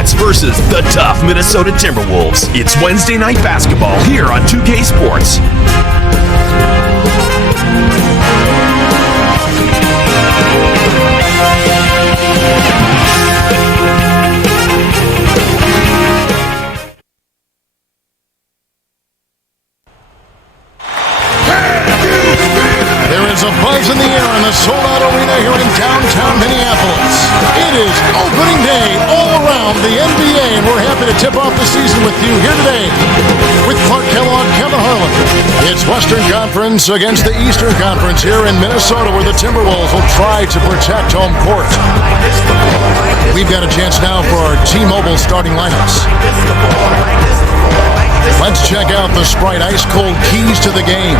Bobcats versus the tough Minnesota Timberwolves. It's Wednesday night basketball here on 2K Sports. There's a buzz in the air in the sold-out arena here in downtown Minneapolis. It is opening day all around the NBA, and we're happy to tip off the season with you here today with Clark Kellogg, Kevin Harlan. It's Western Conference against the Eastern Conference here in Minnesota, where the Timberwolves will try to protect home court. We've got a chance now for our T-Mobile starting lineups. Let's check out the Sprite ice-cold keys to the game.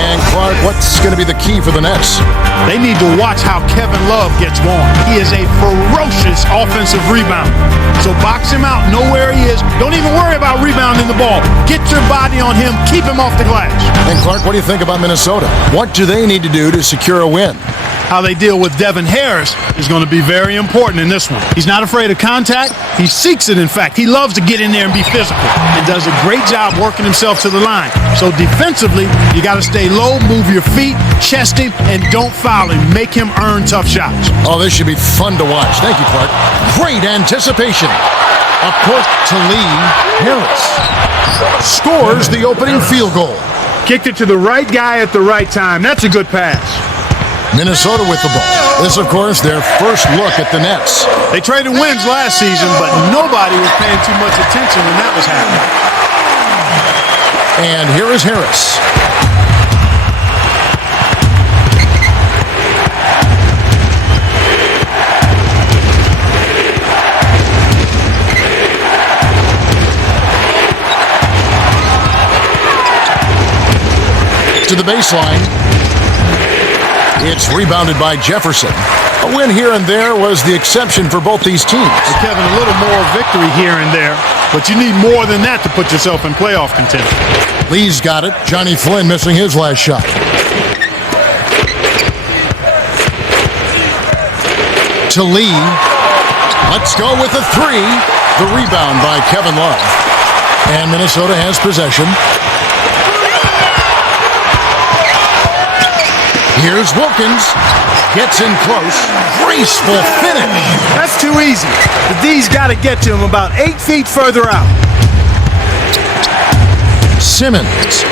And Clark, what's going to be the key for the Nets? They need to watch how Kevin Love gets going. He is a ferocious offensive rebounder. So box him out, know where he is. Don't even worry about rebounding the ball. Get your body on him, keep him off the glass. And Clark, what do you think about Minnesota? What do they need to do to secure a win? How they deal with Devin Harris is going to be very important in this one. He's not afraid of contact. He seeks it, in fact. He loves to get in there and be physical and does a great job working himself to the line. So defensively, you got to stay low, move your feet, chest him, and don't foul him. Make him earn tough shots. Oh, this should be fun to watch. Thank you, Clark. Great anticipation. A court to Lee. Harris scores the opening field goal. Kicked it to the right guy at the right time. That's a good pass. Minnesota with the ball. This, of course, their first look at the Nets. They traded wins last season, but nobody was paying too much attention when that was happening. And here is Harris. To the baseline. It's rebounded by Jefferson. A win here and there was the exception for both these teams. Well, Kevin, a little more victory here and there, but you need more than that to put yourself in playoff contention. Lee's got it. Johnny Flynn missing his last shot. To Lee. Let's go with a three. The rebound by Kevin Love. And Minnesota has possession. Here's Wilkins. Gets in close. Graceful finish. That's too easy. The D's got to get to him about 8 feet further out. Simmons.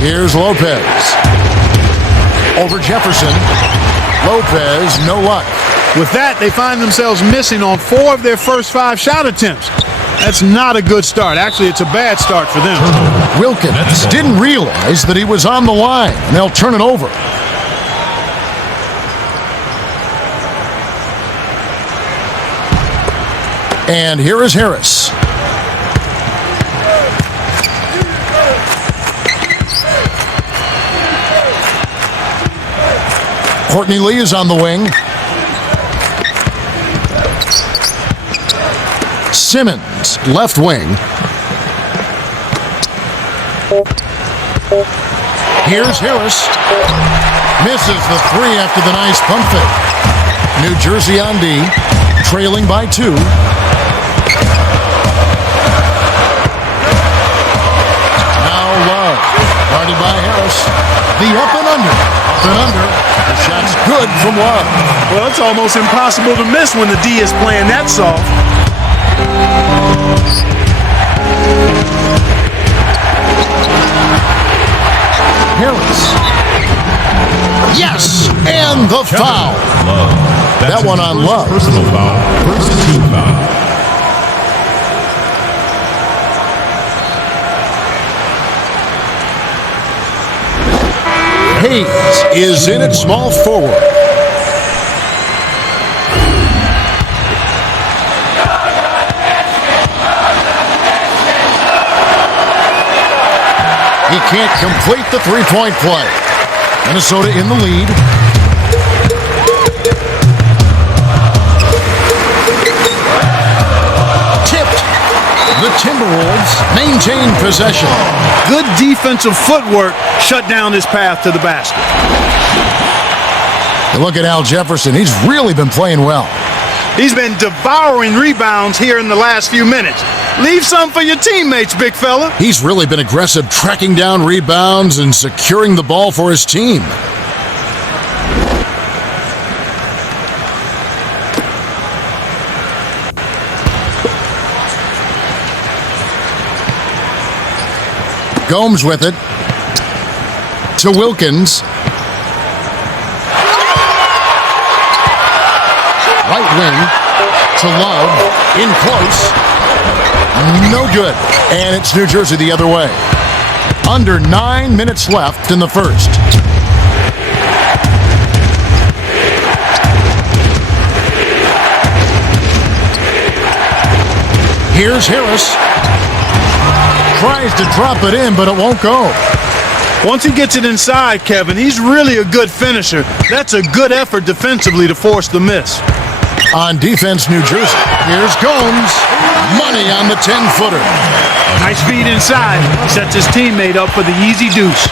Here's Lopez. Over Jefferson. Lopez, no luck. With that, they find themselves missing on 4 of their first 5 shot attempts. That's not a good start. Actually, it's a bad start for them. Wilkins didn't realize that he was on the line, and they'll turn it over. And here is Harris. Courtney Lee is on the wing. Simmons, left wing. Here's Harris. Misses the three after the nice pump fake. New Jersey on D, trailing by 2. Now Love, guarded by Harris. The up and under. Up and under. The shot's good from Love. Well, it's almost impossible to miss when the D is playing that soft. Harris. Yes, and the foul. That one on Love. Personal foul. First team foul. Hayes is in at small forward. He can't complete the three-point play. Minnesota in the lead. Tipped. The Timberwolves maintain possession. Good defensive footwork shut down his path to the basket. And look at Al Jefferson. He's really been playing well. He's been devouring rebounds here in the last few minutes. Leave some for your teammates, big fella. He's really been aggressive, tracking down rebounds and securing the ball for his team. Gomes with it to Wilkins. Right wing to Love. In close. No good. And it's New Jersey the other way. Under 9 minutes left in the first. Here's Harris. Tries to drop it in, but it won't go. Once he gets it inside, Kevin, he's really a good finisher. That's a good effort defensively to force the miss. On defense, New Jersey. Here's Gomes. Money on the 10-footer. Nice feed inside. Sets his teammate up for the easy deuce.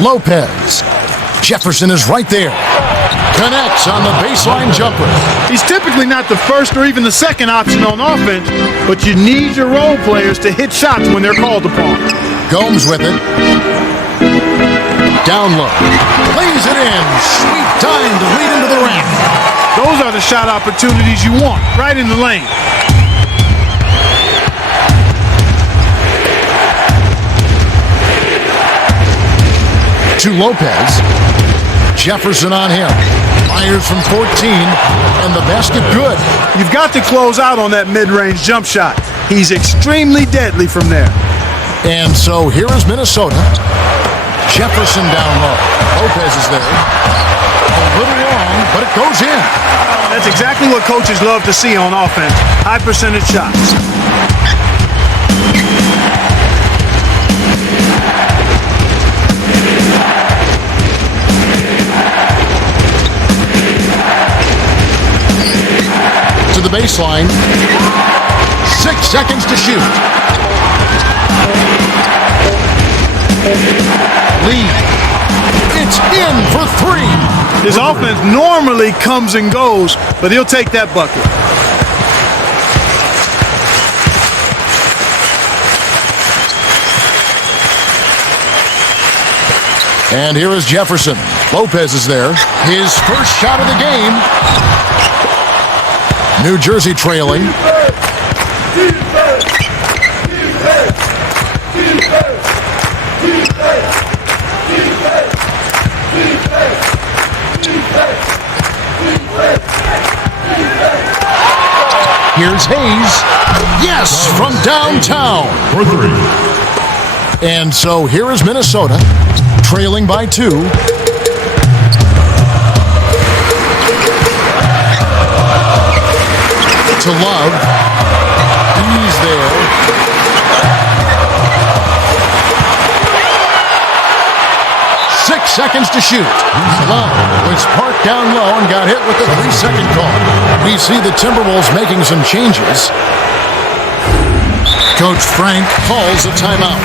Lopez. Jefferson is right there. Connects on the baseline jumper. He's typically not the first or even the second option on offense, but you need your role players to hit shots when they're called upon. Gomes with it. Down low. Lays it in. Sweet time to lead into the rack. Those are the shot opportunities you want, right in the lane. To Lopez. Jefferson on him. Fires from 14, and the basket good. You've got to close out on that mid-range jump shot. He's extremely deadly from there. And so here is Minnesota. Jefferson down low. Lopez is there. A little long, but it goes in. That's exactly what coaches love to see on offense. High percentage shots. To the baseline. 6 seconds to shoot. Lead. It's in for 3. His offense normally comes and goes, but he'll take that bucket. And here is Jefferson. Lopez is there. His first shot of the game. New Jersey trailing. Here's Hayes. Yes, from downtown. For 3. And so here is Minnesota, trailing by 2. To Love. He's there. Six seconds to shoot. Love was parked down low and got hit with the 3-second call. We see the Timberwolves making some changes. Coach Frank calls a timeout.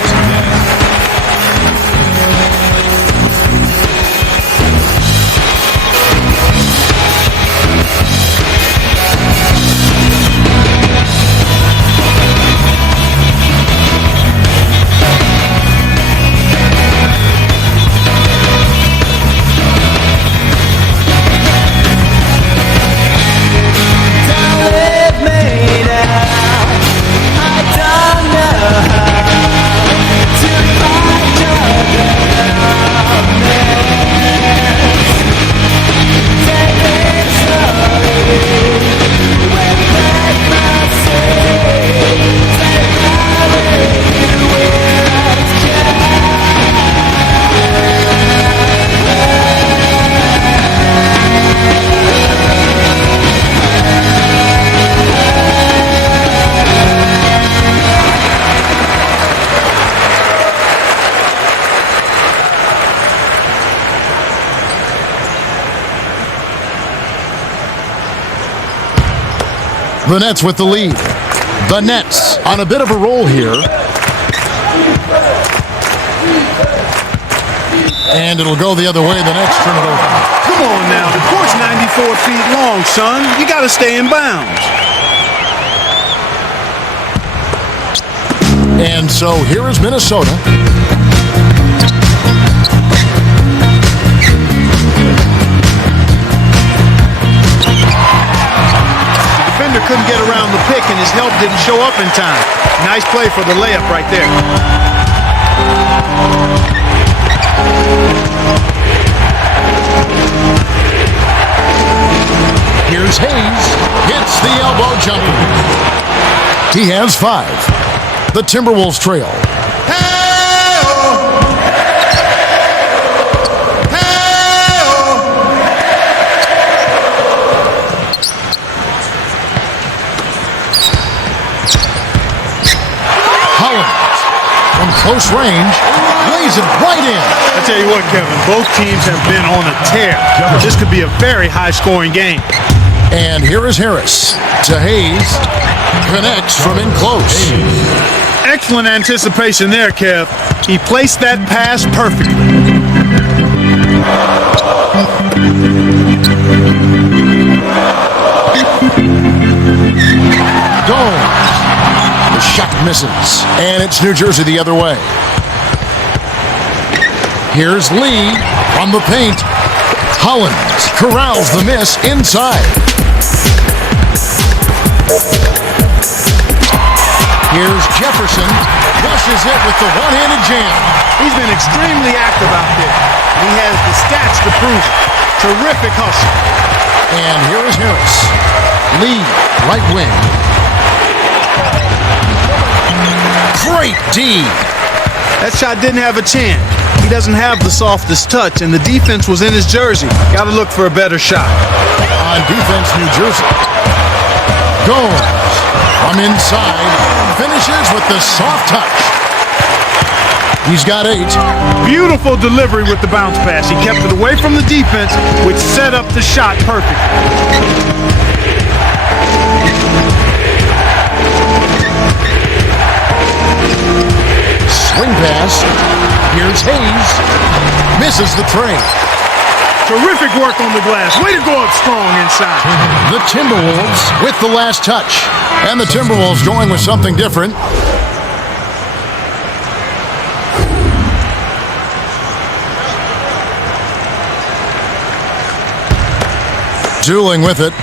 The Nets with the lead. The Nets on a bit of a roll here. And it'll go the other way. The Nets turn it over. Come on now. The court's 94 feet long, son. You got to stay in bounds. And so here is Minnesota. The defender couldn't get around the pick, and his help didn't show up in time. Nice play for the layup right there. Here's Hayes. Hits the elbow jumper. He has 5. The Timberwolves trail. Hollins, from close range, lays it right in. I tell you what, Kevin, both teams have been on a tear. This could be a very high-scoring game. And here is Harris to Hayes. Connects from in close. Excellent anticipation there, Kev. He placed that pass perfectly. Gomes. The shot misses. And it's New Jersey the other way. Here's Lee from the paint. Hollins corrals the miss inside. Here's Jefferson, flushes it with the one-handed jam. He's been extremely active out there. He has the stats to prove it. Terrific hustle. And here is Harris. Lee, right wing. Great D. That shot didn't have a chance. He doesn't have the softest touch, and the defense was in his jersey. Got to look for a better shot. On defense, New Jersey. Gomes from inside, finishes with the soft touch. He's got 8. Beautiful delivery with the bounce pass. He kept it away from the defense, which set up the shot perfectly. Swing pass. Here's Hayes. Misses the tray. Terrific work on the glass. Way to go up strong inside. The Timberwolves with the last touch. And the Timberwolves going with something different. Dueling with it.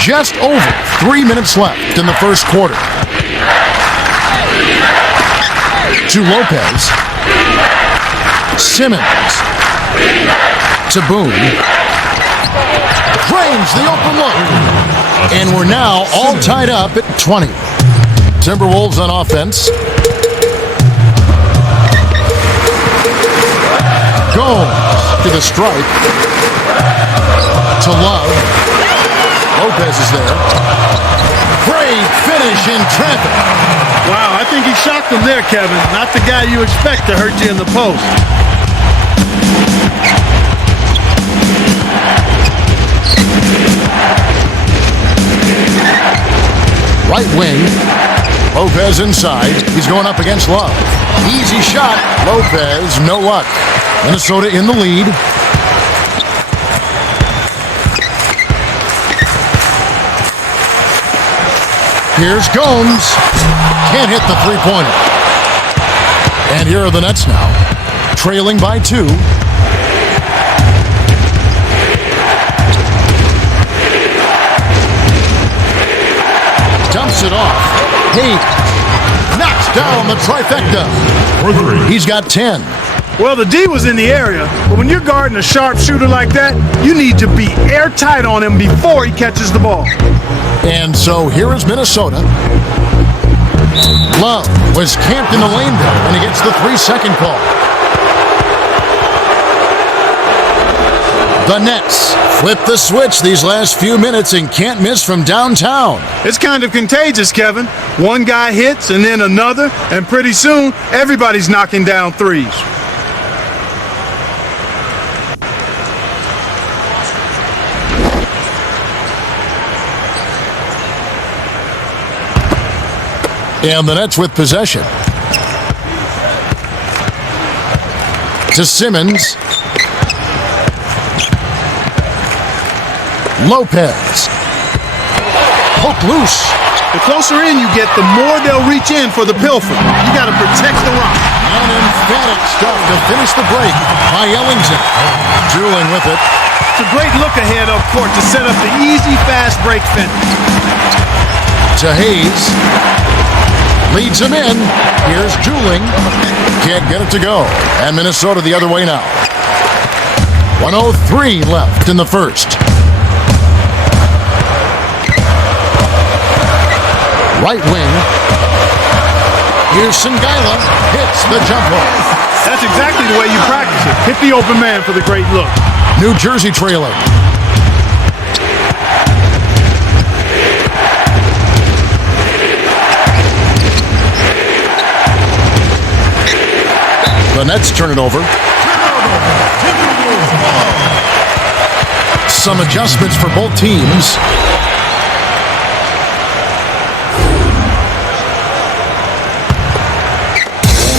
Just over 3 minutes left in the first quarter. To Lopez. Simmons. To Boone. Drains the open look. And we're now all tied up at 20. Timberwolves on offense. Gomes to the strike. To Love. Lopez is there. Great finish in traffic. Wow, I think he shocked him there, Kevin. Not the guy you expect to hurt you in the post. Right wing. Lopez inside. He's going up against Love. Easy shot. Lopez, no luck. Minnesota in the lead. Here's Gomes. Can't hit the three-pointer. And here are the Nets now. Trailing by 2. Dumps it off. Hayes knocks down the trifecta. He's got 10. Well, the D was in the area, but when you're guarding a sharpshooter like that, you need to be airtight on him before he catches the ball. And so here is Minnesota. Love was camped in the lane there, and he gets the 3-second call. The Nets flip the switch these last few minutes and can't miss from downtown. It's kind of contagious, Kevin. One guy hits and then another, and pretty soon, everybody's knocking down threes. And the Nets with possession. To Simmons. Lopez. Hook loose. The closer in you get, the more they'll reach in for the pilfer. You got to protect the rock. Emphatic stuff to finish the break by Ellingson. Drooling with it. It's a great look ahead up court to set up the easy, fast break finish. To Hayes. Leads him in. Here's Drooling. Can't get it to go. And Minnesota the other way now. 1:03 left in the first. Right wing. Here's Sengaila. Hits the jump ball. That's exactly the way you practice it. Hit the open man for the great look. New Jersey trailing. The Nets turn it over. Some adjustments for both teams.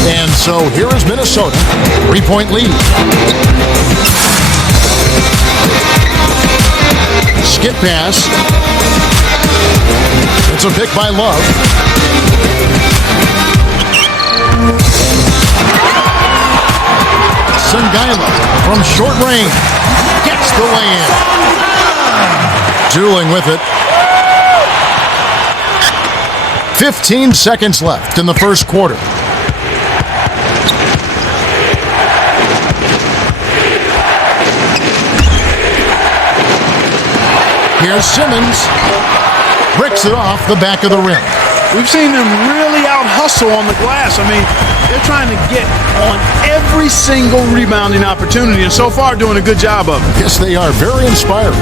And so here is Minnesota. 3-point lead. Skip pass. It's a pick by Love. Sengaila from short range. Gets the lay-in. Dueling with it. 15 seconds left in the first quarter. Here's Simmons. Bricks it off the back of the rim. We've seen them really out-hustle on the glass. I mean, they're trying to get on every single rebounding opportunity, and so far doing a good job of it. Yes, they are. Very inspiring.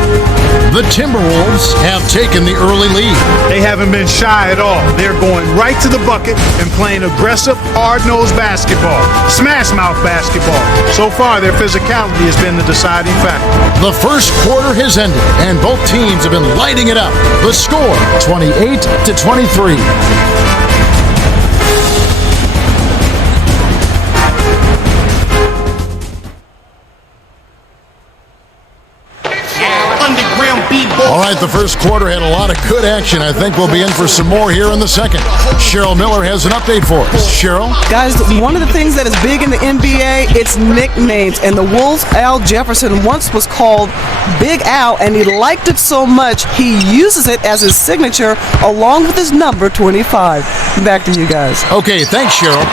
The Timberwolves have taken the early lead. They haven't been shy at all. They're going right to the bucket and playing aggressive, hard-nosed basketball, smash-mouth basketball. So far, their physicality has been the deciding factor. The first quarter has ended, and both teams have been lighting it up. The score, 28-23. All right, the first quarter had a lot of good action. I think we'll be in for some more here in the second. Cheryl Miller has an update for us. Cheryl? Guys, one of the things that is big in the NBA, it's nicknames. And the Wolves' Al Jefferson once was called Big Al, and he liked it so much, he uses it as his signature along with his number 25. Back to you guys. Okay, thanks, Cheryl.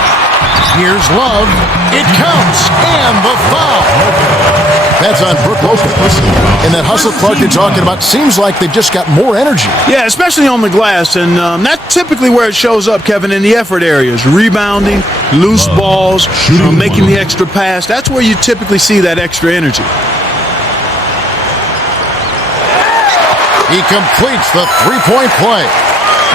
Here's Love. It counts. And the foul. That's on Brook Lopez. And that hustle Clark you're talking about seems like they've just got more energy. Yeah, especially on the glass. And that's typically where it shows up, Kevin, in the effort areas. Rebounding, loose balls, making the extra pass. That's where you typically see that extra energy. He completes the three-point play.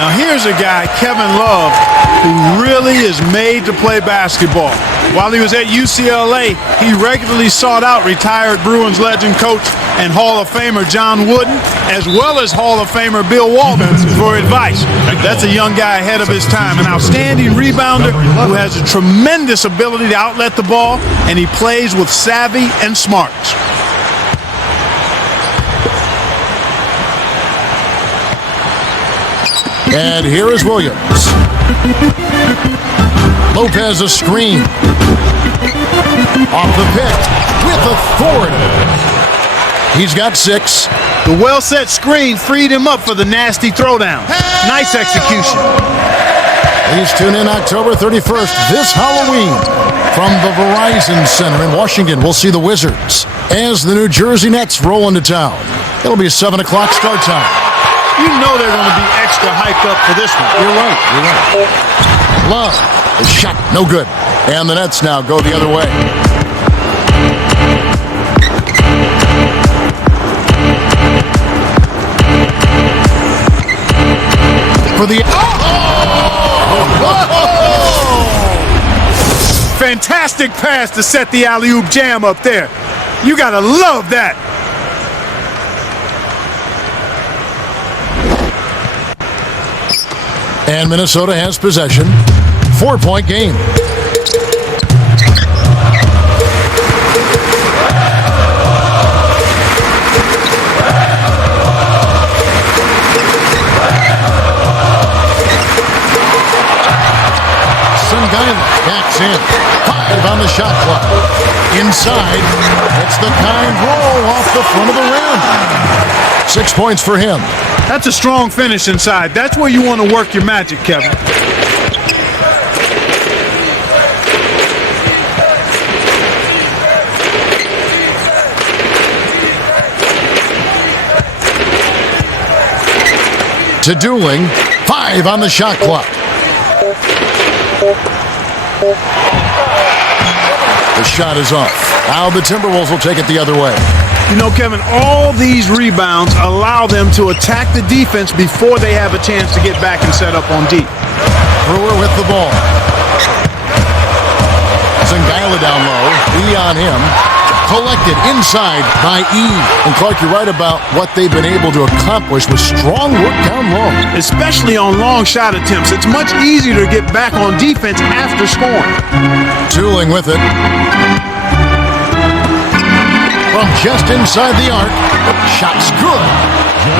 Now here's a guy, Kevin Love, who really is made to play basketball. While he was at UCLA, he regularly sought out retired Bruins legend coach and Hall of Famer John Wooden, as well as Hall of Famer Bill Walton for advice. That's a young guy ahead of his time, an outstanding rebounder who has a tremendous ability to outlet the ball, and he plays with savvy and smarts. And here is Williams. Lopez a screen. Off the pick with authority. He's got 6. The well-set screen freed him up for the nasty throwdown. Nice execution. Please tune in October 31st this Halloween. From the Verizon Center in Washington, we'll see the Wizards as the New Jersey Nets roll into town. It'll be a 7 o'clock start time. You know they're going to be extra hyped up for this one. You're right. Love. The shot, no good. And the Nets now go the other way. For the... Fantastic pass to set the alley-oop jam up there. You got to love that. And Minnesota has possession. 4-point game. It's in. 5 on the shot clock. Inside. It's the kind roll off the front of the rim. 6 points for him. That's a strong finish inside. That's where you want to work your magic, Kevin. To Dooling. 5 on the shot clock. The shot is off. Now the Timberwolves will take it the other way. You know, Kevin, all these rebounds allow them to attack the defense before they have a chance to get back and set up on deep. Brewer with the ball. Zingala down low. E on him. Collected inside by E. And Clark, you're right about what they've been able to accomplish with strong work down low. Especially on long shot attempts. It's much easier to get back on defense after scoring. Tooling with it. From just inside the arc. Shot's good.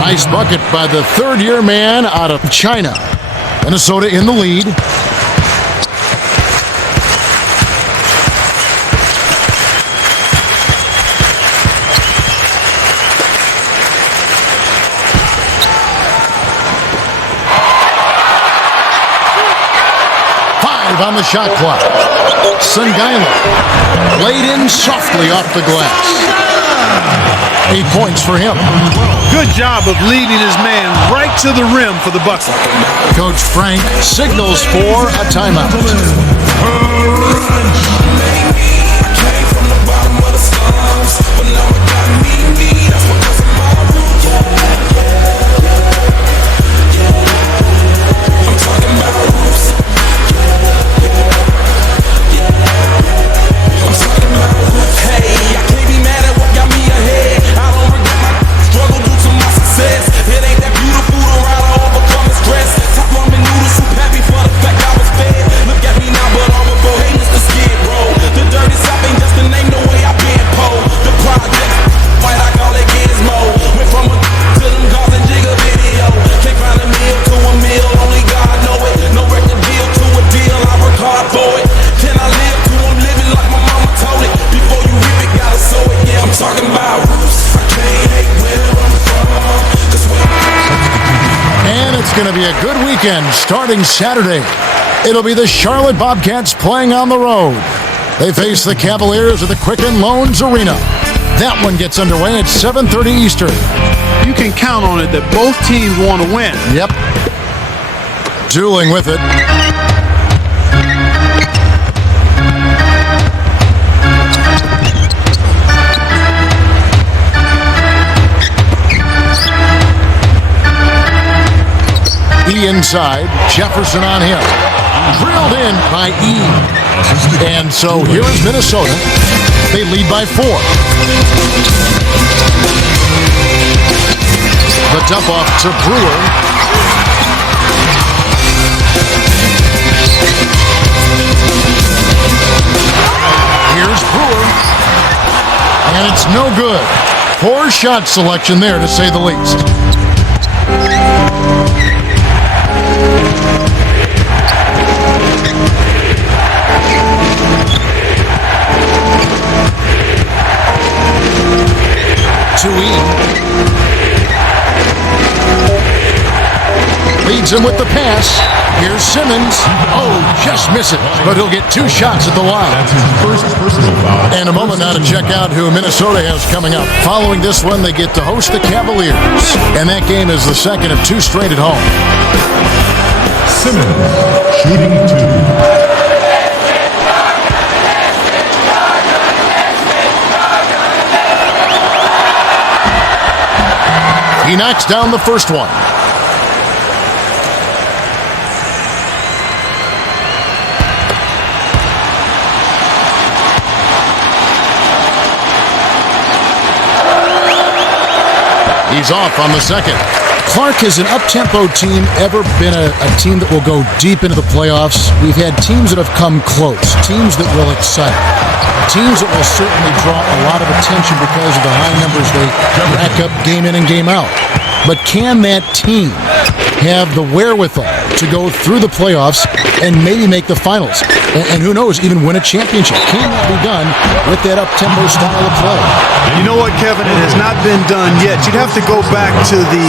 Nice bucket by the third-year man out of China. Minnesota in the lead. On the shot clock. Zingala laid in softly off the glass. 8 points for him. Good job of leading his man right to the rim for the bucket. Coach Frank signals for a timeout. Going to be a good weekend starting Saturday. It'll be the Charlotte Bobcats playing on the road. They face the Cavaliers at the Quicken Loans Arena. That one gets underway at 7:30 Eastern. You can count on it that both teams want to win. Yep. Dooling with it. E inside. Jefferson on him. Drilled in by E. And so here is Minnesota. They lead by 4. The dump off to Brewer. Here's Brewer. And it's no good. Poor shot selection there, to say the least. Leads him with the pass. Here's Simmons. Oh, just misses. But he'll get 2 shots at the line. That's his first personal foul. And a moment now to check out who Minnesota has coming up. Following this one, they get to host the Cavaliers. And that game is the second of 2 straight at home. Simmons, shooting 2. He knocks down the first one. He's off on the second. Clark, has an up-tempo team ever been a team that will go deep into the playoffs? We've had teams that have come close, teams that will excite, teams that will certainly draw a lot of attention because of the high numbers they rack up game in and game out. But can that team have the wherewithal to go through the playoffs and maybe make the finals? and who knows, even win a championship. Can that be done with that up-tempo style of play? You know what, Kevin? It has not been done yet. You'd have to go back to the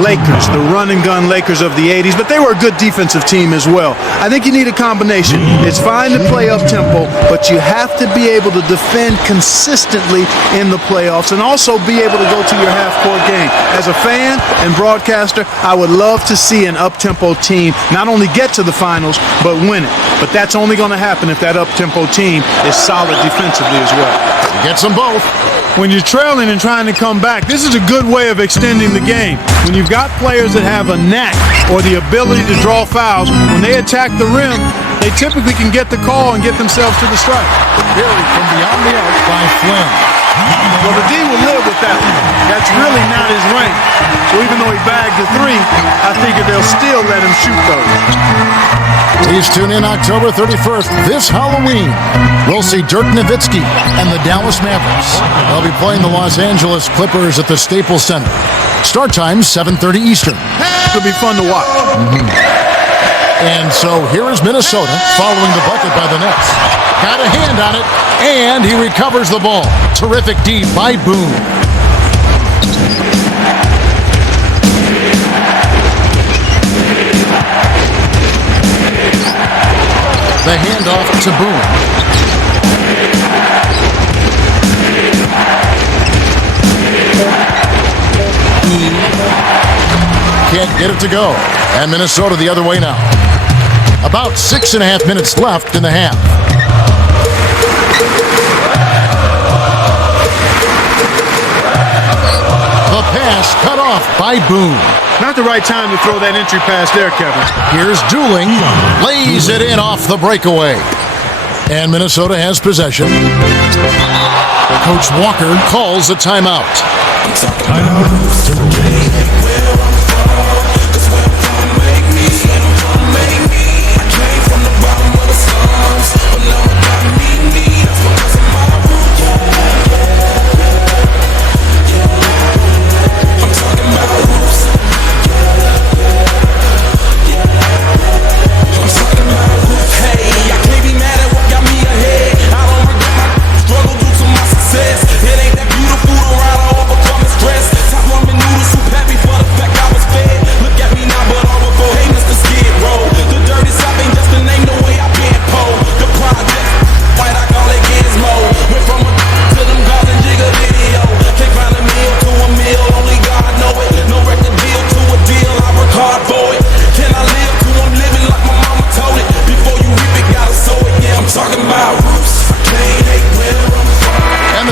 Lakers, the run-and-gun Lakers of the 80s, but they were a good defensive team as well. I think you need a combination. It's fine to play up-tempo, but you have to be able to defend consistently in the playoffs and also be able to go to your half-court game. As a fan and broadcaster, I would love to see an up-tempo team not only get to the finals, but win it. But that's only going to happen if that up-tempo team is solid defensively as well. He gets them both. When you're trailing and trying to come back, this is a good way of extending the game. When you've got players that have a knack or the ability to draw fouls, when they attack the rim, they typically can get the call and get themselves to the strike. Buried from beyond the arc by Flynn. Well, the D will live with that one. That's really not his range. So even though he bagged the three, I figure they'll still let him shoot those. Please tune in October 31st, this Halloween. We'll see Dirk Nowitzki and the Dallas Mavericks. They'll be playing the Los Angeles Clippers at the Staples Center. Start time, 7:30 Eastern. It'll be fun to watch. And so here is Minnesota following the bucket by the Nets. Got a hand on it, and he recovers the ball. Terrific D by Boone. The handoff to Boone. He can't get it to go. And Minnesota the other way now. About 6.5 minutes left in the half. The pass cut off by Boone. Not the right time to throw that entry pass there, Kevin. Here's Dooling. Lays it in off the breakaway. And Minnesota has possession. Coach Walker calls a timeout.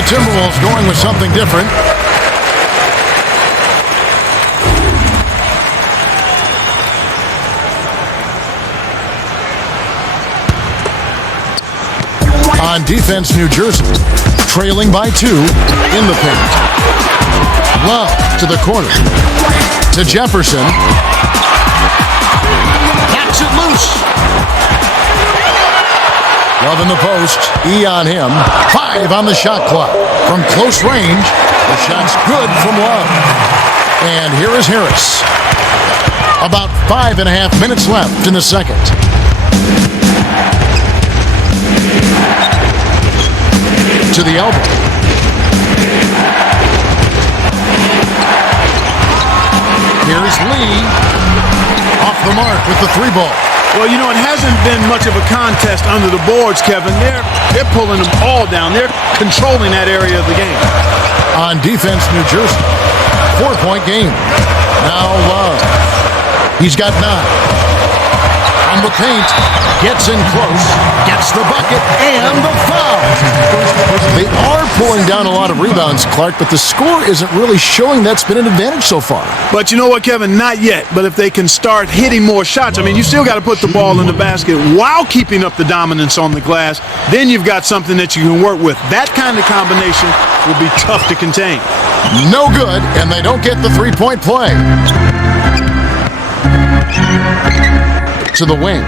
Timberwolves going with something different. On defense, New Jersey, trailing by 2 in the paint. Love to the corner. To Jefferson. Knocks it loose. Love in the post. E on him. 5 on the shot clock. From close range, the shot's good from Love. And here is Harris. About 5.5 minutes left in the second. To the elbow. Here's Lee. Off the mark with the 3 ball. Well, you know, it hasn't been much of a contest under the boards, Kevin. They're pulling them all down. They're controlling that area of the game. On defense, New Jersey. 4-point game. Now Love. He's got 9. On the paint. Gets in close. Gets the bucket. And the foul. They are pulling down a lot of rebounds, Clark, but the score isn't really showing that's been an advantage so far. But you know what, Kevin? Not yet. But if they can start hitting more shots, I mean, you still got to put the ball in the basket while keeping up the dominance on the glass. Then you've got something that you can work with. That kind of combination will be tough to contain. No good, and they don't get the 3-point play. To the wing.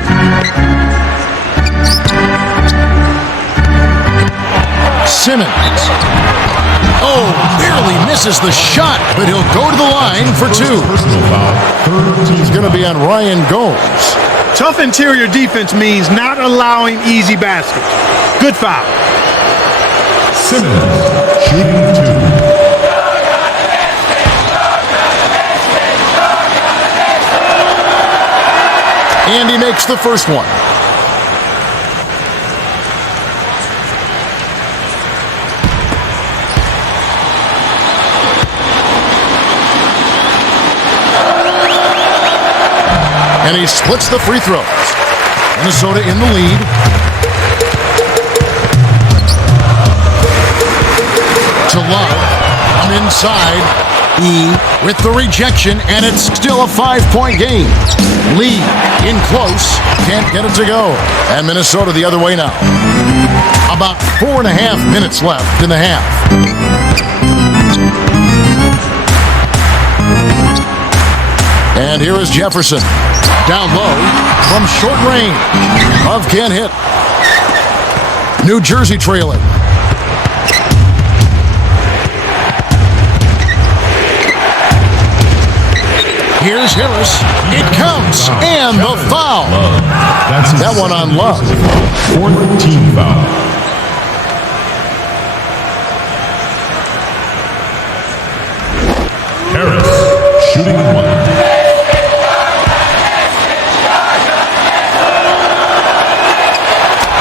Simmons. Oh, barely misses the shot, but he'll go to the line for 2. He's going to be on Ryan Gomes. Tough interior defense means not allowing easy baskets. Good foul. Simmons, shooting 2. And he makes the first one. And he splits the free throws. Minnesota in the lead. To Love. On inside. With the rejection, and it's still a 5-point game. Lee in close. Can't get it to go. And Minnesota the other way now. About 4.5 minutes left in the half. And here is Jefferson. Down low from short range. Love can't hit. New Jersey trailing. Here's Harris. It counts. And the foul. That's that one on Love. 4th team foul. Harris, shooting 1.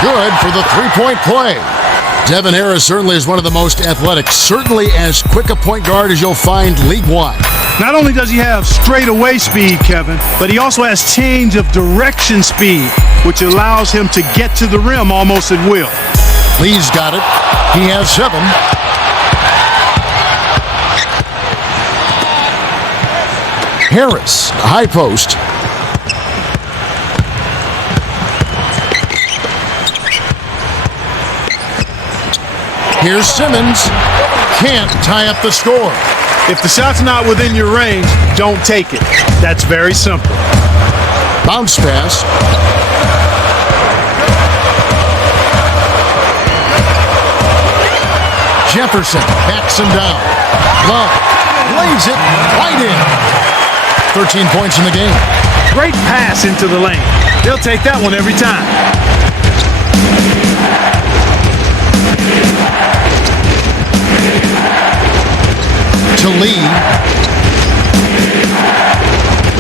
Good for the three-point play. Devin Harris certainly is one of the most athletic, certainly as quick a point guard as you'll find league-wide. Not only does he have straightaway speed, Kevin, but he also has change of direction speed, which allows him to get to the rim almost at will. Lee's got it. He has 7. Harris, high post. Here's Simmons. Can't tie up the score. If the shot's not within your range, don't take it. That's very simple. Bounce pass. Jefferson backs him down. Love lays it right in. 13 points in the game. Great pass into the lane. They'll take that one every time. To Lee.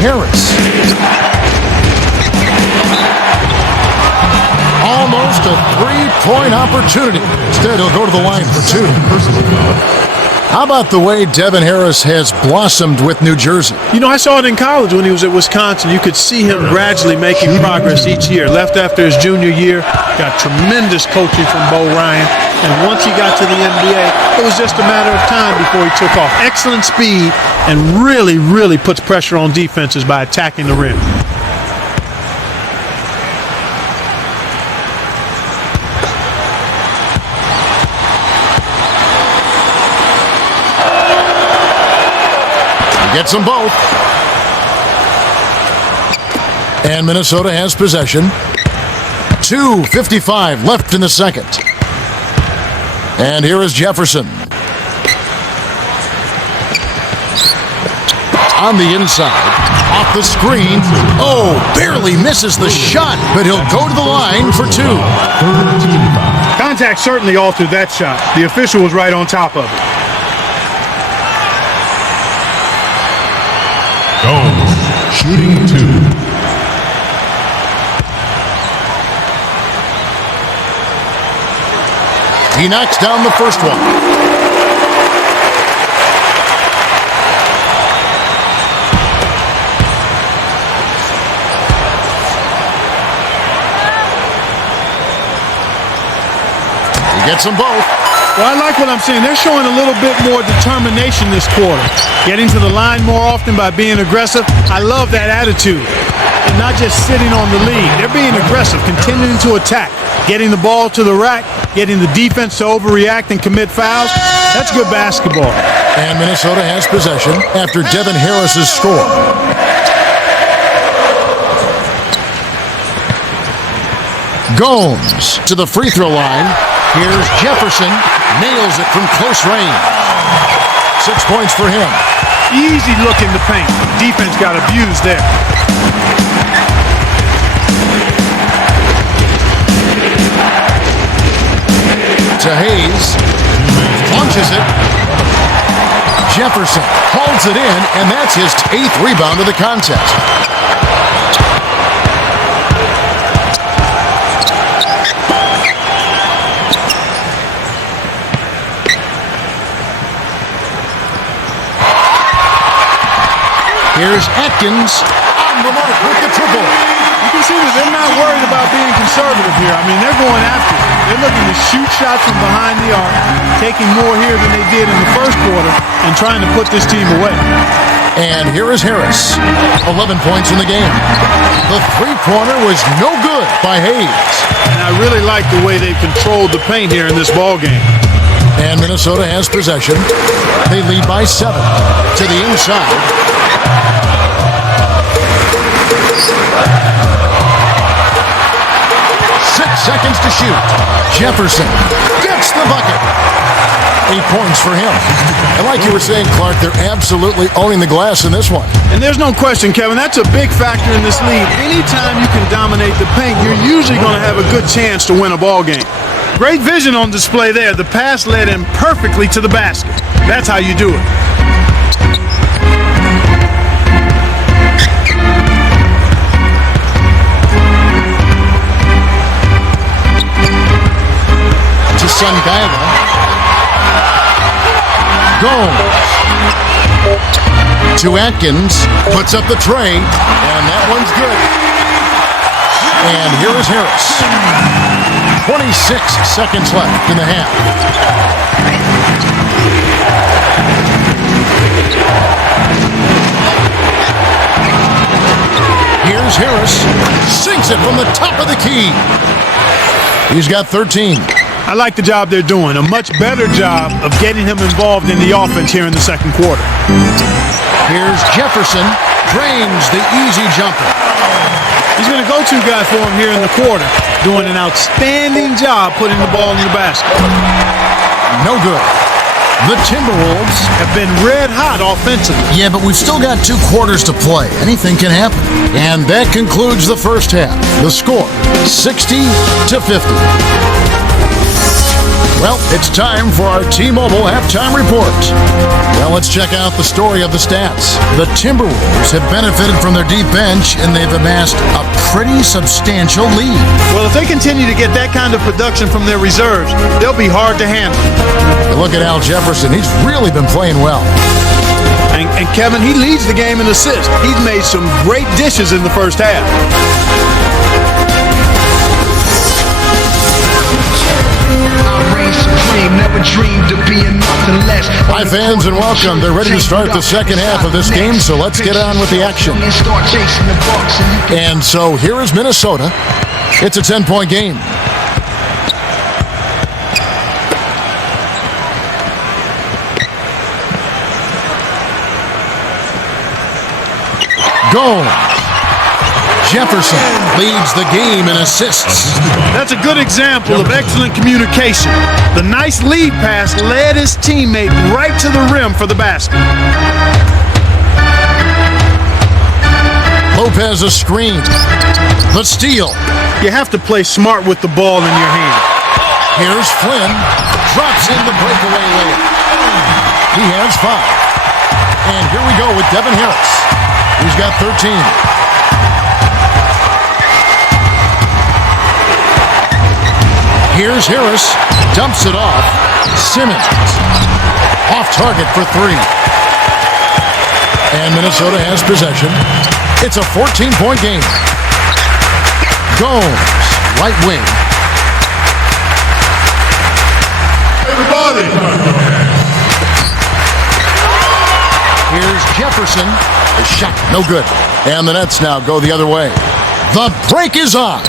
Harris. Almost a three-point opportunity. Instead, he'll go to the line for 2. Personal foul. How about the way Devin Harris has blossomed with New Jersey? You know, I saw it in college when he was at Wisconsin. You could see him gradually making progress each year. Left after his junior year, got tremendous coaching from Bo Ryan. And once he got to the NBA, it was just a matter of time before he took off. Excellent speed and really puts pressure on defenses by attacking the rim. Gets them both. And Minnesota has possession. 2:55 left in the second. And here is Jefferson. On the inside. Off the screen. Oh, barely misses the shot, but he'll go to the line for 2. Contact certainly altered that shot. The official was right on top of it. Gomes, shooting 2. He knocks down the first one. He gets them both. Well, I like what I'm seeing. They're showing a little bit more determination this quarter. Getting to the line more often by being aggressive. I love that attitude. And not just sitting on the lead. They're being aggressive, continuing to attack. Getting the ball to the rack, getting the defense to overreact and commit fouls. That's good basketball. And Minnesota has possession after Devin Harris's score. Gomes to the free throw line. Here's Jefferson. Nails it from close range. 6 points for him. Easy look in the paint. Defense got abused there. to Hayes. Launches it. Jefferson holds it in, and that's his 8th rebound of the contest. Here's Atkins on the mark with the triple. You can see that they're not worried about being conservative here. I mean, they're going after it. They're looking to shoot shots from behind the arc, taking more here than they did in the first quarter, and trying to put this team away. And here is Harris, 11 points in the game. The three-pointer was no good by Hayes. And I really like the way they've controlled the paint here in this ball game. And Minnesota has possession. They lead by 7 to the inside. 6 seconds to shoot. Jefferson gets the bucket. 8 points for him. And like you were saying, Clark, they're absolutely owning the glass in this one. And there's no question, Kevin, that's a big factor in this league. Anytime you can dominate the paint, you're usually going to have a good chance to win a ball game. Great vision on display there. The pass led him perfectly to the basket. That's how you do it. Sungaiva goes to Atkins, puts up the tray, and that one's good. And here is Harris. 26 seconds left in the half. Here's Harris, sinks it from the top of the key. He's got 13. I like the job they're doing. A much better job of getting him involved in the offense here in the second quarter. Here's Jefferson, drains the easy jumper. He's been a go-to guy for him here in the quarter, doing an outstanding job putting the ball in the basket. No good. The Timberwolves have been red hot offensively. Yeah, but we've still got 2 quarters to play. Anything can happen. And that concludes the first half. The score, 60-50. Well, it's time for our T-Mobile halftime report. Well, let's check out the story of the stats. The Timberwolves have benefited from their deep bench, and they've amassed a pretty substantial lead. Well, if they continue to get that kind of production from their reserves, they'll be hard to handle. You look at Al Jefferson. He's really been playing well. And Kevin, he leads the game in assists. He's made some great dishes in the first half. Hi, fans, and welcome. They're ready to start the second half of this game, so let's get on with the action. And so here is Minnesota. It's a 10-point game. Goal. Jefferson leads the game in assists. That's a good example of excellent communication. The nice lead pass led his teammate right to the rim for the basket. Lopez a screen. The steal. You have to play smart with the ball in your hand. Here's Flynn. Drops in the breakaway layup. He has 5. And here we go with Devin Harris. He's got 13. Here's Harris, dumps it off. Simmons, off target for 3. And Minnesota has possession. It's a 14-point game. Gomes, right wing. Everybody! Here's Jefferson. The shot, no good. And the Nets now go the other way. The break is on.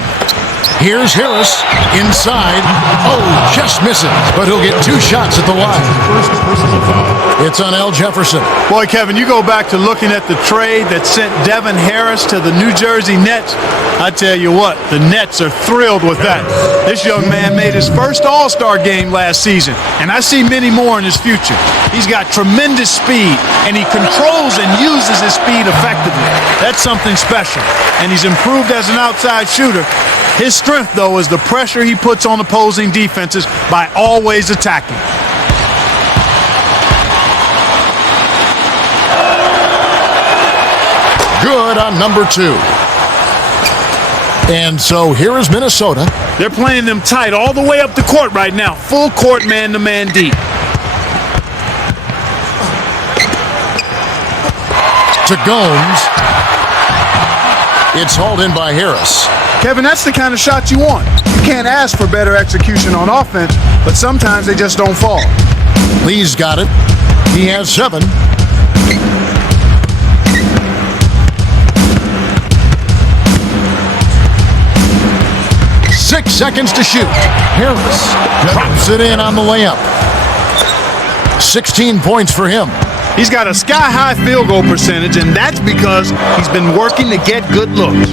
Here's Harris inside. Oh, just misses, but he'll get 2 shots at the line. First personal foul. It's on Al Jefferson. Boy, Kevin, you go back to looking at the trade that sent Devin Harris to the New Jersey Nets. I tell you what, the Nets are thrilled with that. This young man made his first All-Star game last season, and I see many more in his future. He's got tremendous speed, and he controls and uses his speed effectively. That's something special, and he's improved as an outside shooter. His strength, though, is the pressure he puts on opposing defenses by always attacking. Good on number 2. And so here is Minnesota. They're playing them tight all the way up the court right now. Full court, man-to-man deep. To Gomes. It's hauled in by Harris. Kevin, that's the kind of shot you want. You can't ask for better execution on offense, but sometimes they just don't fall. Lee's got it. He has 7. Six seconds to shoot. Harris drops it in on the layup. 16 points for him. He's got a sky-high field goal percentage, and that's because he's been working to get good looks.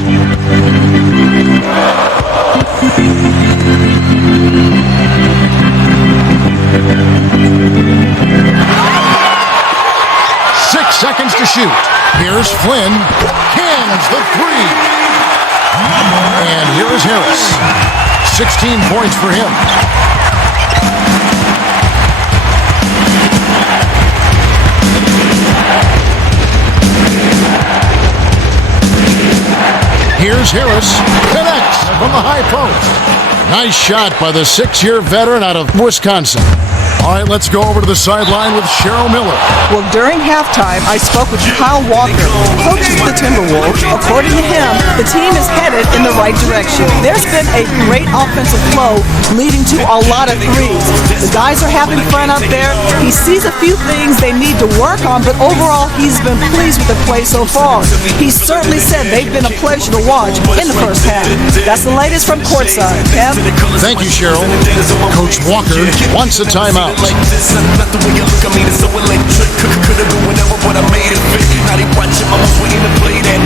Seconds to shoot. Here's Flynn. Cans the 3. And here is Harris. 16 points for him. Here's Harris. Connects from the high post. Nice shot by the 6-year veteran out of Wisconsin. All right, let's go over to the sideline with Cheryl Miller. Well, during halftime, I spoke with Kyle Walker, coach of the Timberwolves. According to him, the team is headed in the right direction. There's been a great offensive flow leading to a lot of threes. The guys are having fun up there. He sees a few things they need to work on, but overall, he's been pleased with the play so far. He certainly said they've been a pleasure to watch in the first half. That's the latest from courtside. Kev? Thank you, Cheryl. Coach Walker wants a timeout. Like this, not the way you look, I mean it's so electric. Could've been whenever, but I made it fit. Now they watching my moves, waiting to play that.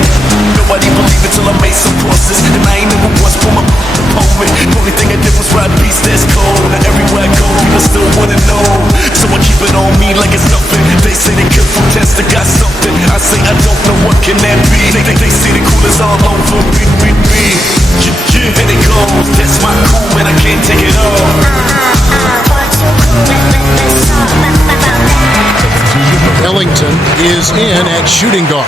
Nobody believe it till I made some crosses, and I ain't never once for my opponent. Only thing I did was ride beats that's cold. Now everywhere I go, people still wanna know, so I keep it on me like it's nothing. They say they could protest, I got something. I say I don't know, what can that be? They say the coolest all over me. Yeah, and it goes, that's my cool, man, I can't take it off. Ellington is in at shooting guard.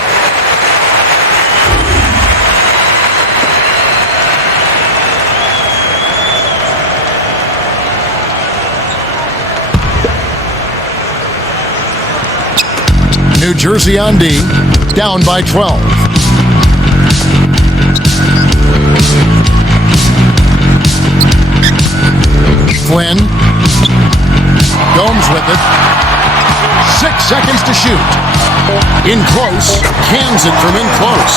New Jersey on D, down by 12. Flynn. Gomes with it. 6 seconds to shoot. In close. Cans it from in close.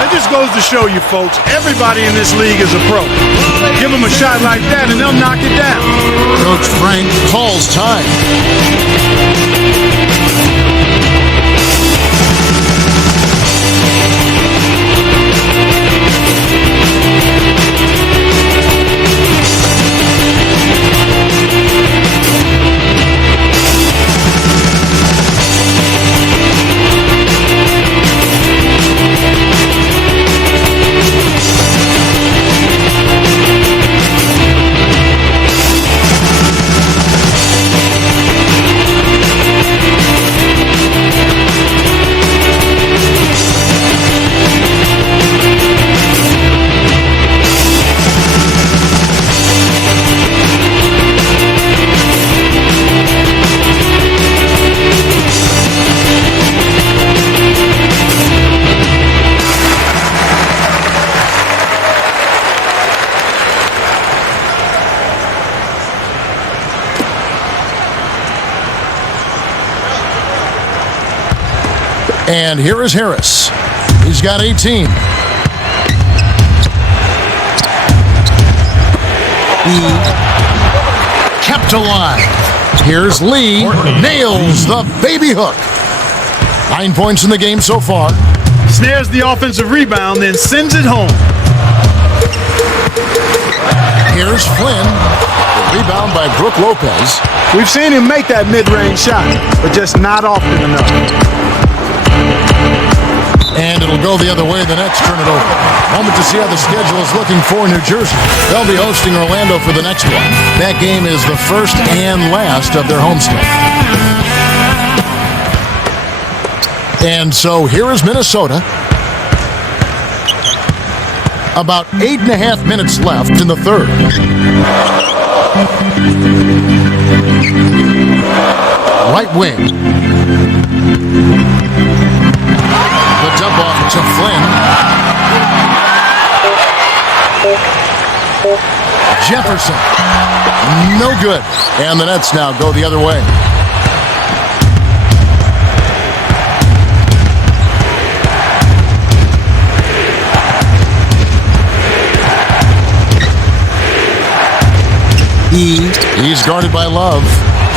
That just goes to show you, folks, everybody in this league is a pro. Give them a shot like that and they'll knock it down. Coach Frank calls time. And here is Harris. He's got 18. He kept alive. Here's Lee. Nails the baby hook. 9 points in the game so far. Snares the offensive rebound, then sends it home. Here's Flynn. The rebound by Brook Lopez. We've seen him make that mid-range shot, but just not often enough. And it'll go the other way. The Nets turn it over. Moment to see how the schedule is looking for New Jersey. They'll be hosting Orlando for the next one. That game is the first and last of their homestand. And so here is Minnesota. About 8.5 minutes left in the third. Right wing. The dump off to Flynn. Jefferson. No good. And the Nets now go the other way. He's guarded by Love.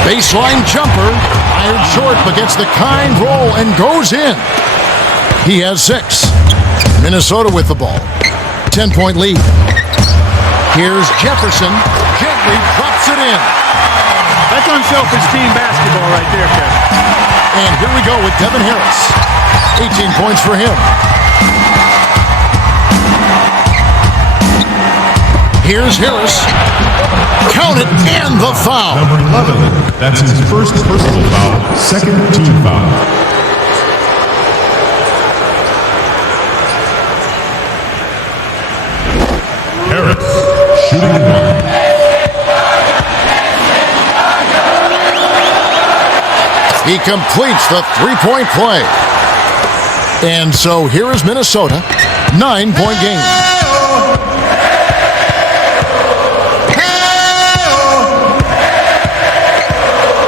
Baseline jumper. Fired short, but gets the kind roll and goes in. He has 6. Minnesota with the ball. 10-point lead. Here's Jefferson. Gently drops it in. That's unselfish team basketball right there, Kevin. And here we go with Devin Harris. 18 points for him. Here's Harris. Count it, and the foul. Number 11. That's his first personal foul, second team foul. Harris, shooting 1. He completes the three-point play. And so here is Minnesota. 9-point game.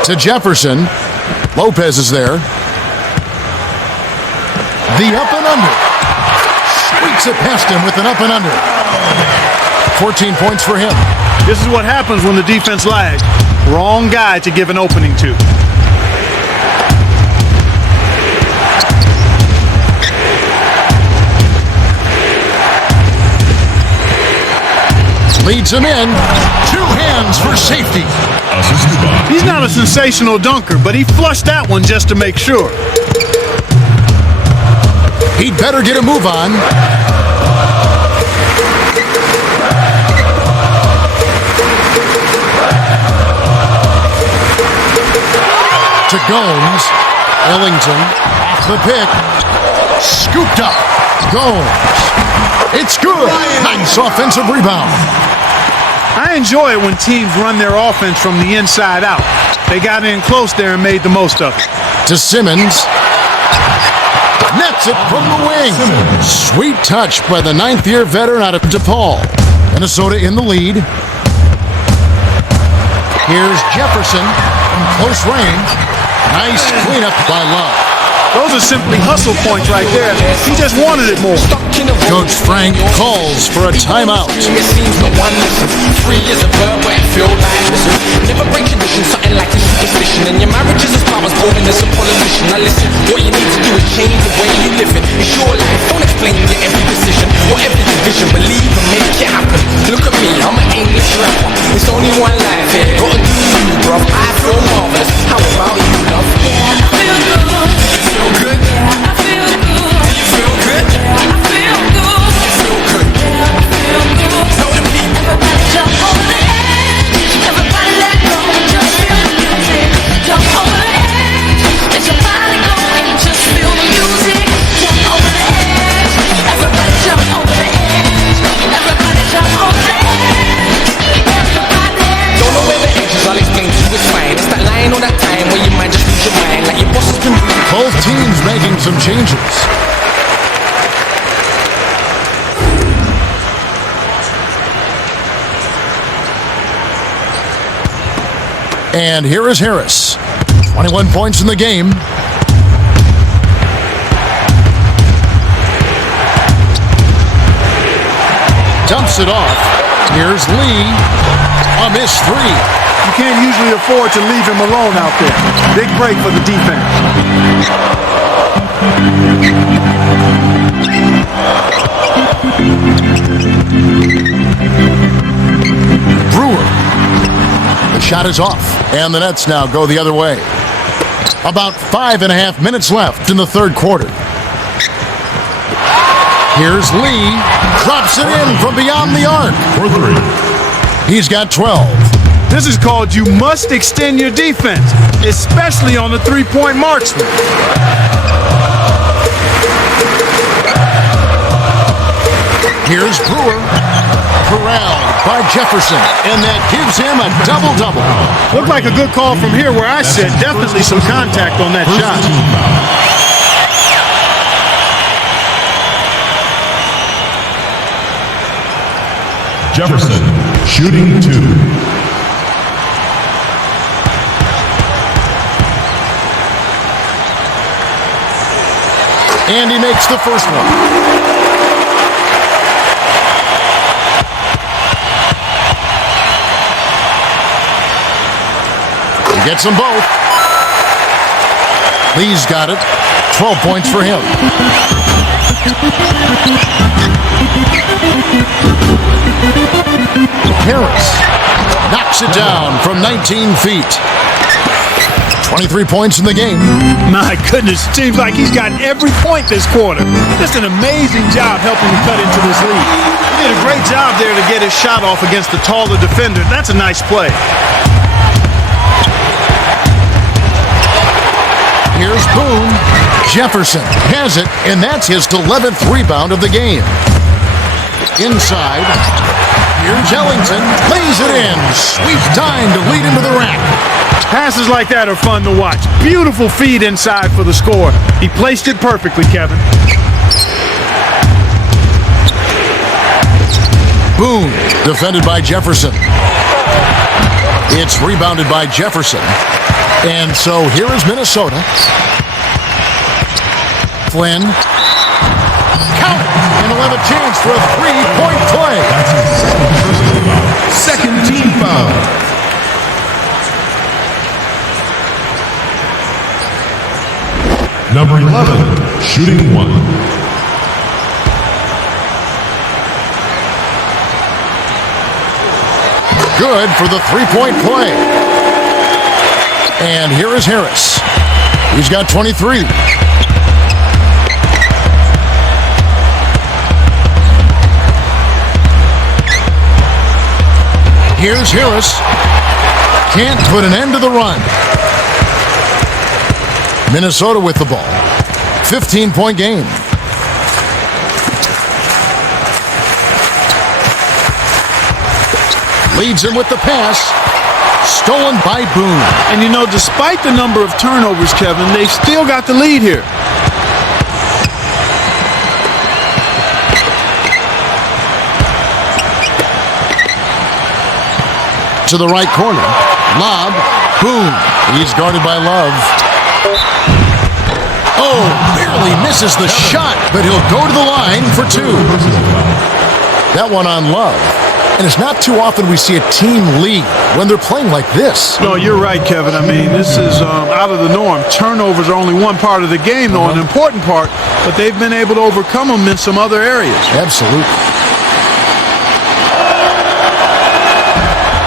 To Jefferson. Lopez is there. The up and under. Squeaks it past him with an up and under. 14 points for him. This is what happens when the defense lags. Wrong guy to give an opening to. Leads him in. 2 hands for safety. He's not a sensational dunker, but he flushed that one just to make sure. He'd better get a move on. To Gomes. Ellington. Off the pick. Scooped up. Gomes. It's good. Nice offensive rebound. I enjoy it when teams run their offense from the inside out. They got in close there and made the most of it. To Simmons. Nets it from the wing. Sweet touch by the 9th-year veteran out of DePaul. Minnesota in the lead. Here's Jefferson from close range. Nice cleanup by Love. Those are simply hustle points right there. He just wanted it more. Coach Frank calls for a timeout. It seems no one listens. 3 years of verb where it feel like listen. Never break tradition, something like a superstition. And your marriage is as power as boring as a politician. Now listen, what you need to do is change the way you live it. It's your life, don't explain your every decision or every division. Believe and make it happen. Look at me, I'm an English rapper. It's only one life here. Gotta do you, bruv. I feel marvelous. How about you, love? Yeah, I feel good. Feel good? Yeah, I feel good. You feel good? Yeah, I feel good. You feel good? Yeah, I feel good. Tell the people. Everybody jump over the edge. Everybody let go and just feel the music. Jump over the edge. Let your body go and just feel the music. Jump over the edge. Everybody jump over the edge. Everybody jump over the edge. Everybody. Don't know where the edge is. I'll explain to you. It's fine. It's that line or that time where you might just lose your mind, like your boss has been. Both teams making some changes. And here is Harris. 21 points in the game. Dumps it off. Here's Lee. A missed 3. You can't usually afford to leave him alone out there. Big break for the defense. Brewer. The shot is off. And the Nets now go the other way. About 5.5 minutes left in the third quarter. Here's Lee. Drops it in from beyond the arc. For 3. He's got 12. This is called you must extend your defense, especially on the three-point marksman. Here's Brewer. Corralled by Jefferson, and that gives him a double-double. Looked like a good call from here where I sit. Definitely some contact on that shot. Jefferson, shooting 2. And he makes the first one. He gets them both. Lee's got it. 12 points for him. Harris knocks it down from 19 feet. 23 points in the game. My goodness, seems like he's got every point this quarter. Just an amazing job helping him cut into this lead. He did a great job there to get his shot off against the taller defender. That's a nice play. Here's Boone. Jefferson has it, and that's his 11th rebound of the game. Inside, here's Ellington. Lays it in. Sweet time to lead him to the rack. Passes like that are fun to watch. Beautiful feed inside for the score. He placed it perfectly, Kevin. Boone, defended by Jefferson. It's rebounded by Jefferson. And so here is Minnesota. Flynn. Count it! And he'll have a chance for a three-point play. That's his second team foul. Number 11, shooting 1. Good for the three-point play. And here is Harris. He's got 23. Here's Harris. Can't put an end to the run. Minnesota with the ball. 15-point game. Leads him with the pass. Stolen by Boone. And you know, despite the number of turnovers, Kevin, they've still got the lead here. To the right corner. Lob. Boone. He's guarded by Love. Oh, barely misses the shot, but he'll go to the line for 2. That one on Love. And it's not too often we see a team lead when they're playing like this. No, you're right, Kevin. I mean, this is out of the norm. Turnovers are only one part of the game, though, an important part, but they've been able to overcome them in some other areas. Absolutely.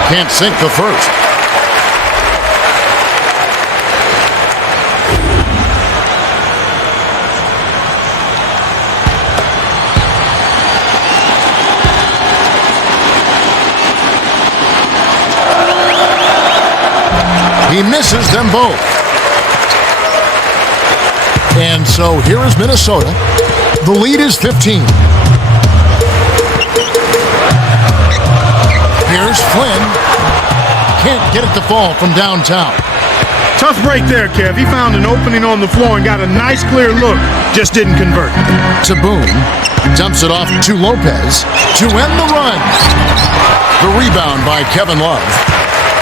Can't sink the first. He misses them both. And so here is Minnesota. The lead is 15. Here's Flynn. Can't get it to fall from downtown. Tough break there, Kev. He found an opening on the floor and got a nice clear look. Just didn't convert. To Boone. Dumps it off to Lopez to end the run. The rebound by Kevin Love.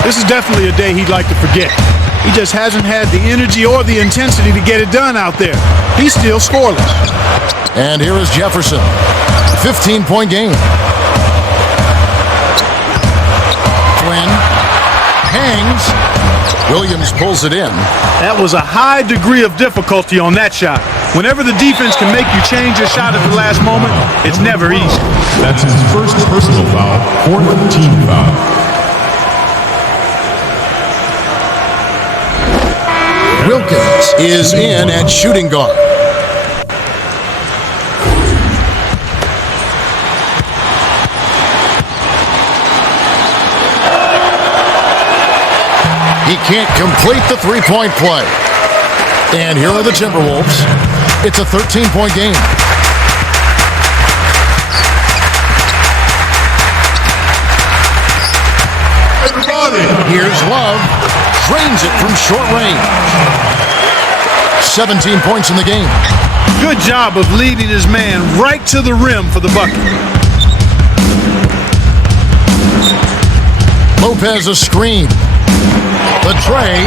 This is definitely a day he'd like to forget. He just hasn't had the energy or the intensity to get it done out there. He's still scoreless. And here is Jefferson. 15-point game. Flynn hangs. Williams pulls it in. That was a high degree of difficulty on that shot. Whenever the defense can make you change your shot at the last moment, it's never easy. That's his first personal foul, 4th team foul. Wilkins is in at shooting guard. He can't complete the three-point play. And here are the Timberwolves. It's a 13-point game. Here's Love. Drains it from short range. 17 points in the game. Good job of leading his man right to the rim for the bucket. Lopez a screen. The tray.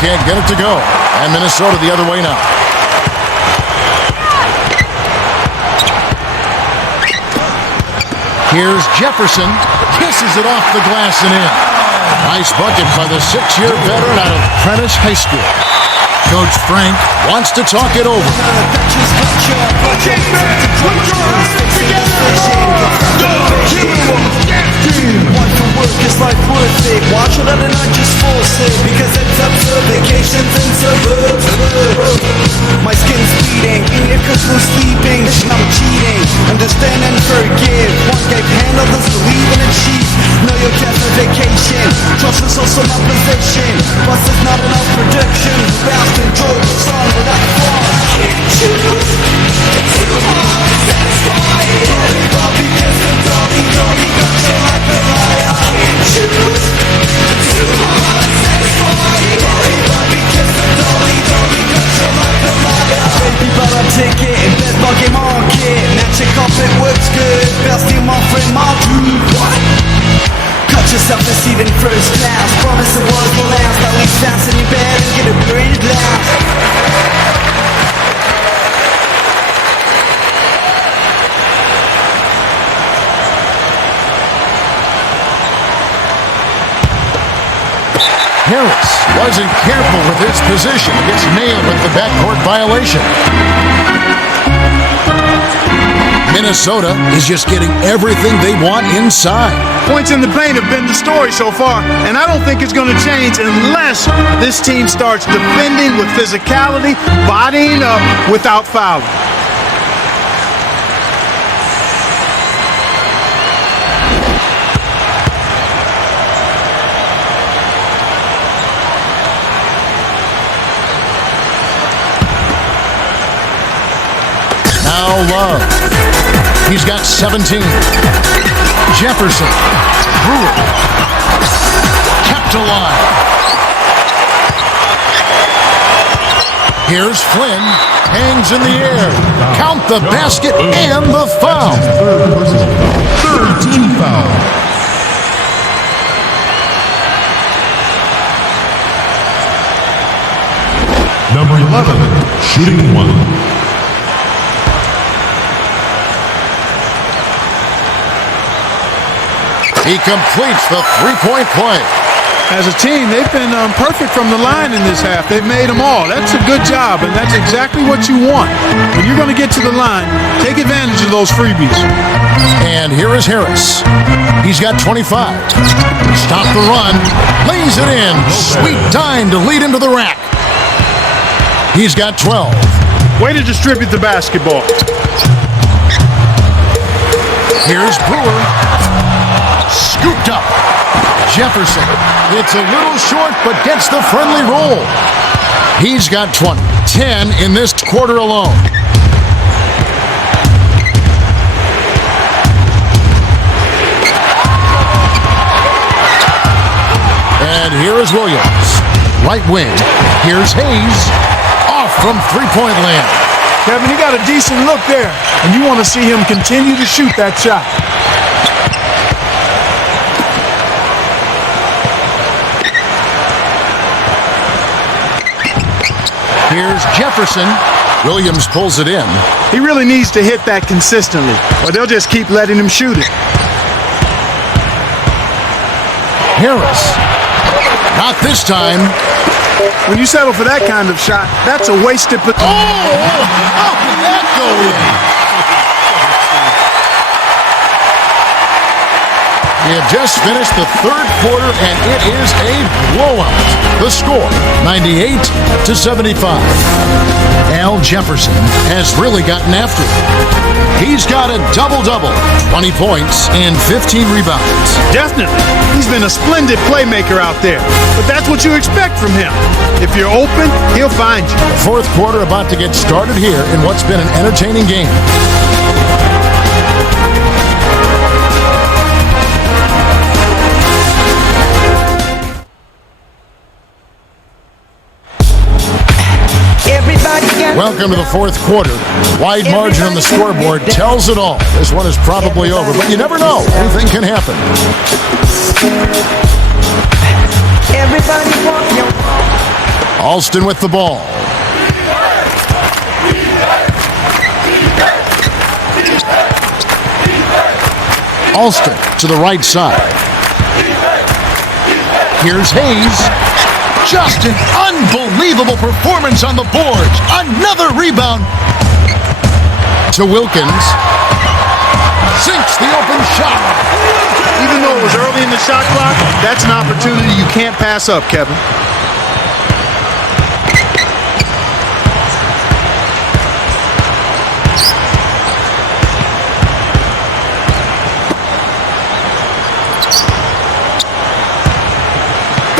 Can't get it to go. And Minnesota the other way now. Here's Jefferson. Kisses it off the glass and in. Nice bucket by the 6-year veteran out of Prentice High School. Coach Frank wants to talk it over. One for work is life worth it. Watch it and not just force it. Because it's up to vacations and suburbs. My skin's bleeding, yeah, cause we're sleeping. I'm cheating, understand and forgive. One gave hand, others believe and achieve. Know your justification. Trust is also my position. Plus it's not enough production. Fast and enjoy the song without fun. Can't choose. Too hard, satisfied. Bobby gets the dolly, dolly, got you like a liar. Can't choose. Too hard, satisfied. Bobby gets the dolly, dolly, got you like a liar. Baby, but I'm ticking. Best buggy market. Magic off, it works good. Best team offering my dude. What? Cut yourself a seat in first class. Promise the world will last. At least fast in your bed and get a brain blast. Harris wasn't careful with his position. Gets nailed with the backcourt violation. Minnesota is just getting everything they want inside. Points in the paint have been the story so far, and I don't think it's going to change unless this team starts defending with physicality, bodying up without fouling. Now Love. He's got 17. Jefferson. Brewer. Kept alive. Here's Flynn. Hangs in the air. Count the basket and the foul. Third team foul. Number 11, shooting one. He completes the three-point play. As a team, they've been perfect from the line in this half. They've made them all. That's a good job, and that's exactly what you want. When you're going to get to the line, take advantage of those freebies. And here is Harris. He's got 25. Stop the run. Lays it in. Sweet time to lead him to the rack. He's got 12. Way to distribute the basketball. Here's Brewer. Scooped up. Jefferson. It's a little short, but gets the friendly roll. He's got 20. 10 in this quarter alone. And here is Williams. Right wing. Here's Hayes. Off from three-point land. Kevin, he got a decent look there, and you want to see him continue to shoot that shot. Here's Jefferson. Williams pulls it in. He really needs to hit that consistently, or they'll just keep letting him shoot it. Harris. Not this time. When you settle for that kind of shot, that's a wasted potential. Oh! How did that go in? We have just finished the third quarter, and it is a blowout. The score, 98-75. Al Jefferson has really gotten after it. He's got a double-double, 20 points and 15 rebounds. Definitely. He's been a splendid playmaker out there. But that's what you expect from him. If you're open, he'll find you. The fourth quarter about to get started here in what's been an entertaining game. Welcome to the fourth quarter. Wide margin on the scoreboard tells it all. This one is probably over, but you never know. Anything can happen. Alston with the ball. Alston to the right side. Here's Hayes. Just an unbelievable performance on the boards. Another rebound to Wilkins. Sinks the open shot. Even though it was early in the shot clock, that's an opportunity you can't pass up, Kevin.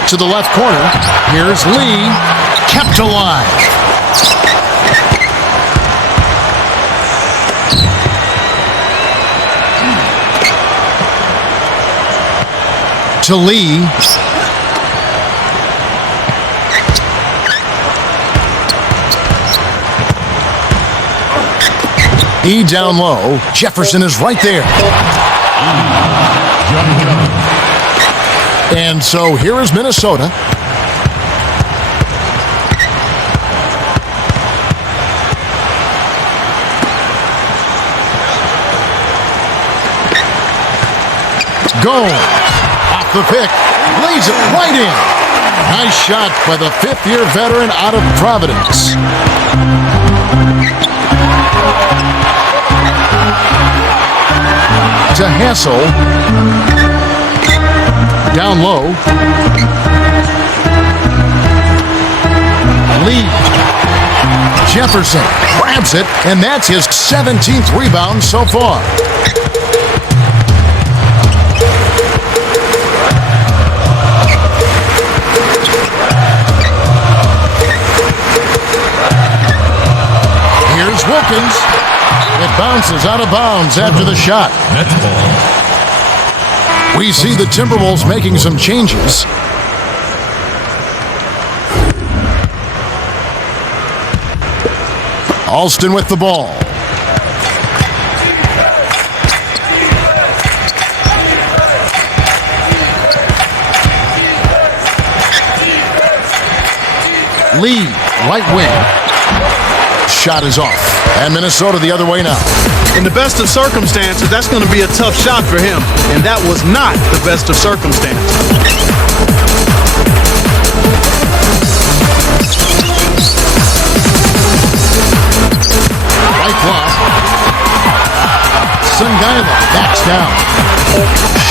To the left corner. Here's Lee. Kept alive. To Lee. E down low. Jefferson is right there. And so here is Minnesota. Goal. Off the pick. Lays it right in. Nice shot by the fifth-year veteran out of Providence. To Hassel. Down low. Lee. Jefferson grabs it, and that's his 17th rebound so far. Here's Wilkins. It bounces out of bounds after the shot. That's ball. We see the Timberwolves making some changes. Alston with the ball. Lee, right wing. Shot is off. And Minnesota the other way now. In the best of circumstances, that's going to be a tough shot for him. And that was not the best of circumstances. Right block. Sungaila backs down.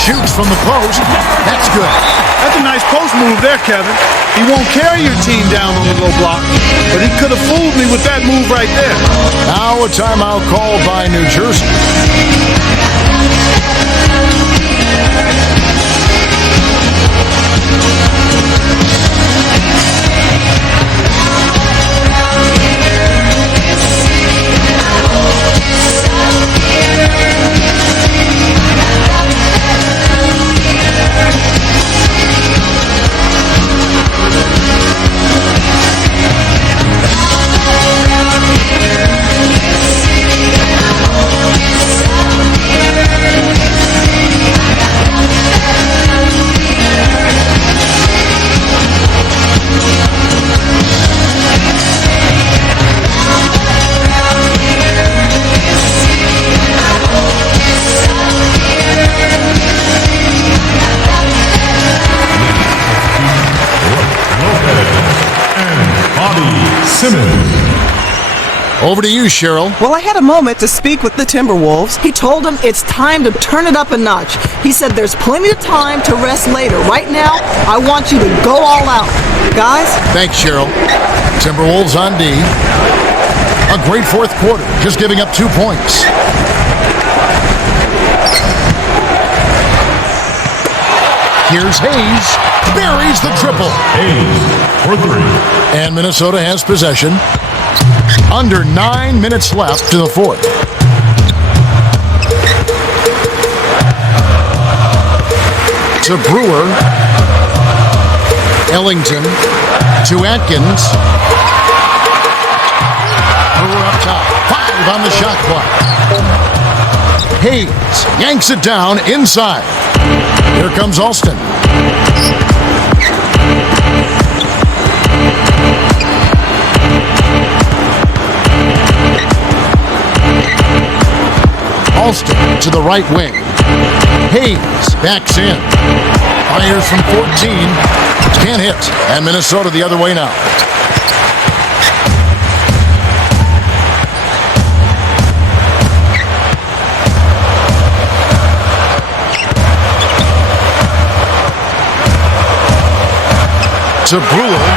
Shoots from the post. That's good. That's a nice post move there, Kevin. He won't carry your team down on the low block, but he could have fooled me with that move right there. Now a timeout called by New Jersey. Over to you, Cheryl. Well, I had a moment to speak with the Timberwolves. He told them it's time to turn it up a notch. He said there's plenty of time to rest later. Right now, I want you to go all out. Guys? Thanks, Cheryl. Timberwolves on D. A great fourth quarter, just giving up 2 points. Here's Hayes. Buries the triple. Hayes for 3. And Minnesota has possession. Under 9 minutes left to the fourth. To Brewer. Ellington. To Atkins. Brewer up top. 5 on the shot clock. Hayes yanks it down inside. Here comes Alston. Alston to the right wing. Hayes backs in. Fires from 14. Can't hit. And Minnesota the other way now. To Brewer.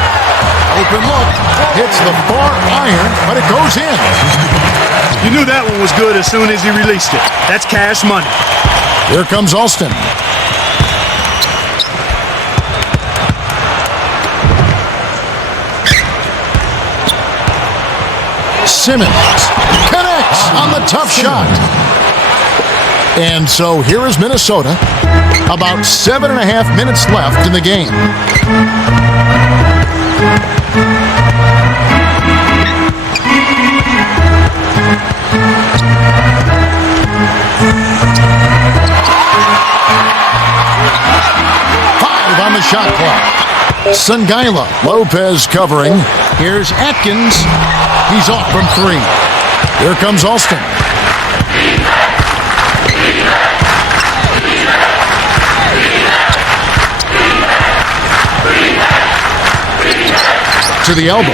Open look. Hits the far iron, but it goes in. You knew that one was good as soon as he released it. That's cash money. Here comes Alston. Simmons connects on the tough shot. And so here is Minnesota. About 7.5 minutes left in the game. On the shot clock. Sangaila. Lopez covering. Here's Atkins. He's off from 3. Here comes Alston. To the elbow.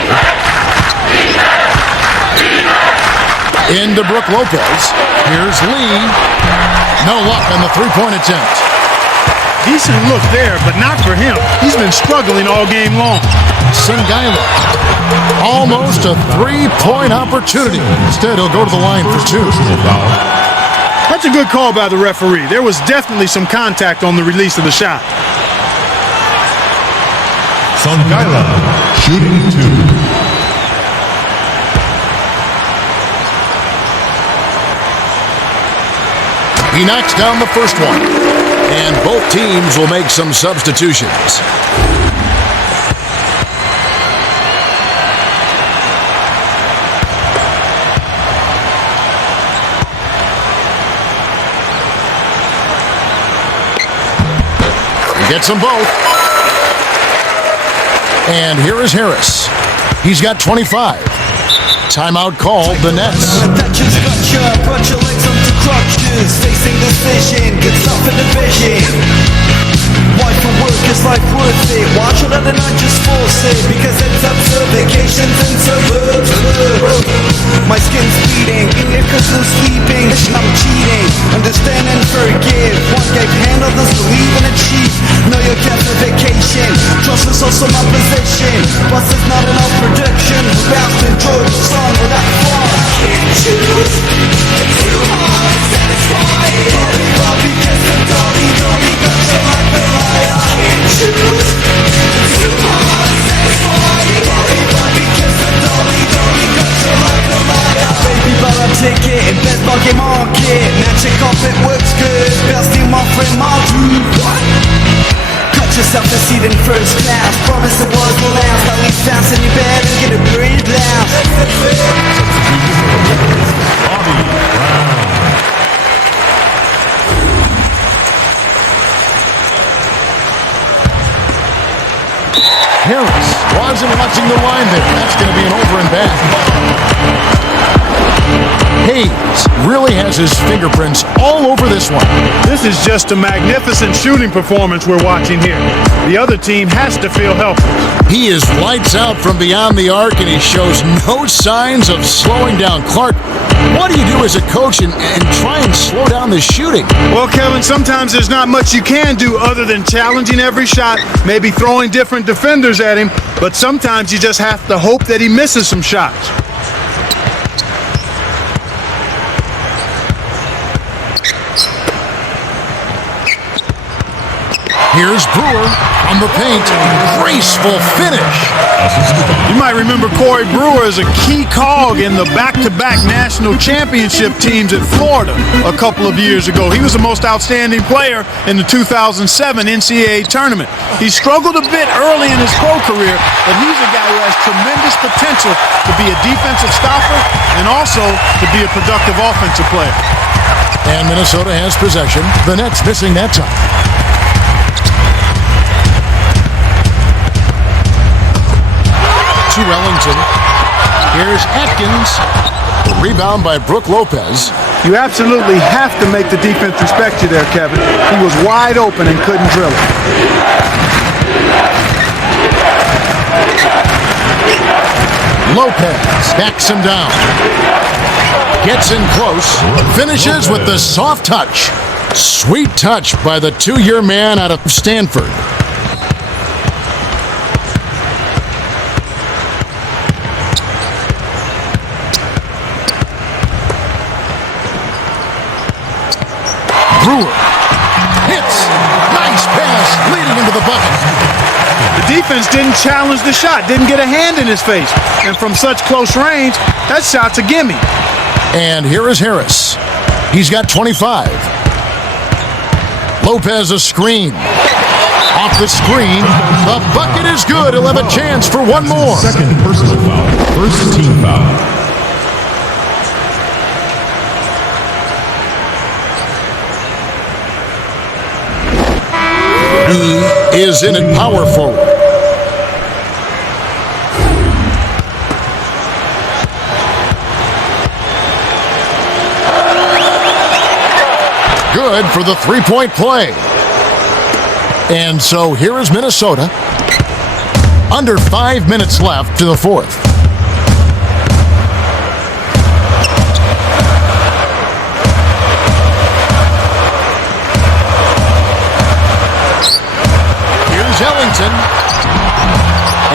Into Brook Lopez. Here's Lee. No luck on the three-point attempt. Decent look there, but not for him. He's been struggling all game long. Sangaila. Almost a three-point opportunity. Instead, he'll go to the line for 2. That's a good call by the referee. There was definitely some contact on the release of the shot. Sangaila shooting 2. He knocks down the first one. And both teams will make some substitutions. He gets them both. And here is Harris. He's got 25. Timeout called the Nets. Facing decision, good stuff in the vision. Why for work is life worth it? Why should I not just force it? Because it's up to vacations and suburbs. My skin's bleeding, in here cause no sleeping. I'm cheating, understand and forgive. One gave hand, others believe and achieve. Know your gap for vacation. Trust is also my position. Plus it's not enough production. We're about to enjoy the song without fun. Choose, it's too hard to satisfy. Bobby gets the dolly, dolly, got your life and lie. Choose, it's too hard to satisfy. Bobby gets the dolly, dolly, got your life and lie. Baby, but I take it, and best bucket market. Now check off it works good. Best in my friend, my dude. What? Cut yourself a seat in first class. Promise the world will last. At least fast in your bed and get a great laugh. Bobby Brown. Harris wasn't watching the line there. That's going to be an over and back. Hayes really has his fingerprints all over this one. This is just a magnificent shooting performance we're watching here. The other team has to feel helpless. He is lights out from beyond the arc, and he shows no signs of slowing down. Clark, what do you do as a coach and try and slow down the shooting? Well, Kevin, sometimes there's not much you can do other than challenging every shot, maybe throwing different defenders at him, but sometimes you just have to hope that he misses some shots. Here's Brewer on the paint. Graceful finish. You might remember Corey Brewer as a key cog in the back-to-back national championship teams at Florida a couple of years ago. He was the most outstanding player in the 2007 NCAA tournament. He struggled a bit early in his pro career, but he's a guy who has tremendous potential to be a defensive stopper and also to be a productive offensive player. And Minnesota has possession. The Nets missing that time. To Ellington. Here's Atkins. The rebound by Brook Lopez. You absolutely have to make the defense respect you there, Kevin. He was wide open and couldn't drill it. Lopez backs him down. Gets in close. Finishes with the soft touch. Sweet touch by the two-year man out of Stanford. Brewer hits. Nice pass leading into the bucket. The defense didn't challenge the shot, didn't get a hand in his face. And from such close range, that shot's a gimme. And here is Harris. He's got 25. Lopez a screen. Off the screen. The bucket is good. He'll have a chance for one more. Second personal foul. First team foul. He is in at power forward. Good for the three-point play. And so here is Minnesota. Under 5 minutes left to the fourth. Ellington,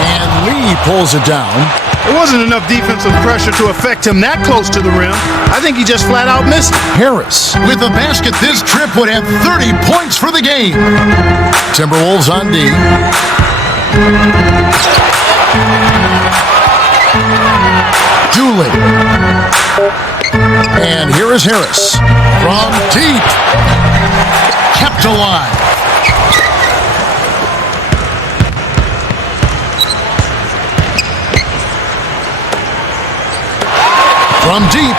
and Lee pulls it down. There wasn't enough defensive pressure to affect him that close to the rim. I think he just flat out missed it. Harris with a basket this trip would have 30 points for the game. Timberwolves on D. Dooley. And here is Harris from deep. Kept alive. From deep.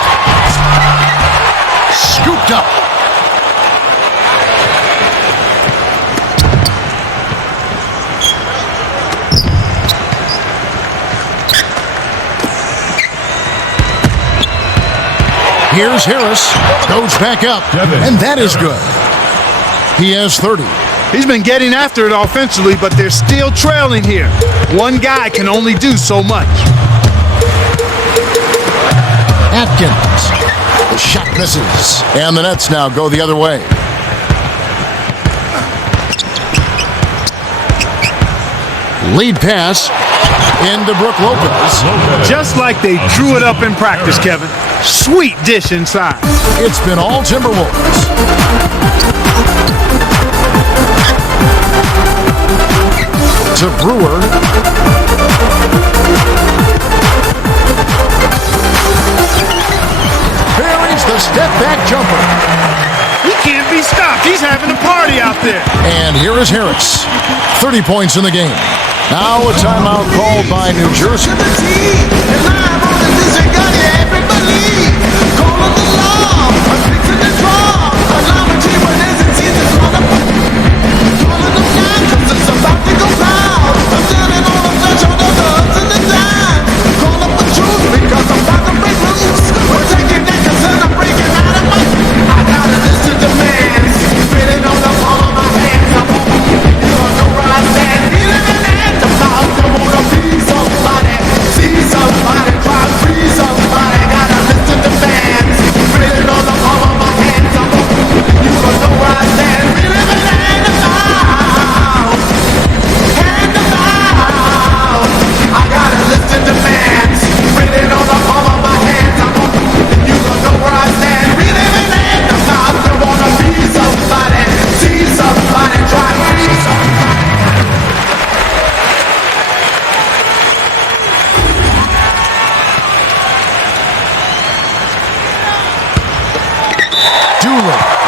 Scooped up. Here's Harris. Goes back up. And that is good. He has 30. He's been getting after it offensively, but they're still trailing here. One guy can only do so much. Atkins. The shot misses. And the Nets now go the other way. Lead pass into Brook Lopez. Just like they drew it up in practice, Kevin. Sweet dish inside. It's been all Timberwolves. To Brewer. Buries the step-back jumper. He can't be stopped. He's having a party out there. And here is Harris. 30 points in the game. Now a timeout called by New Jersey.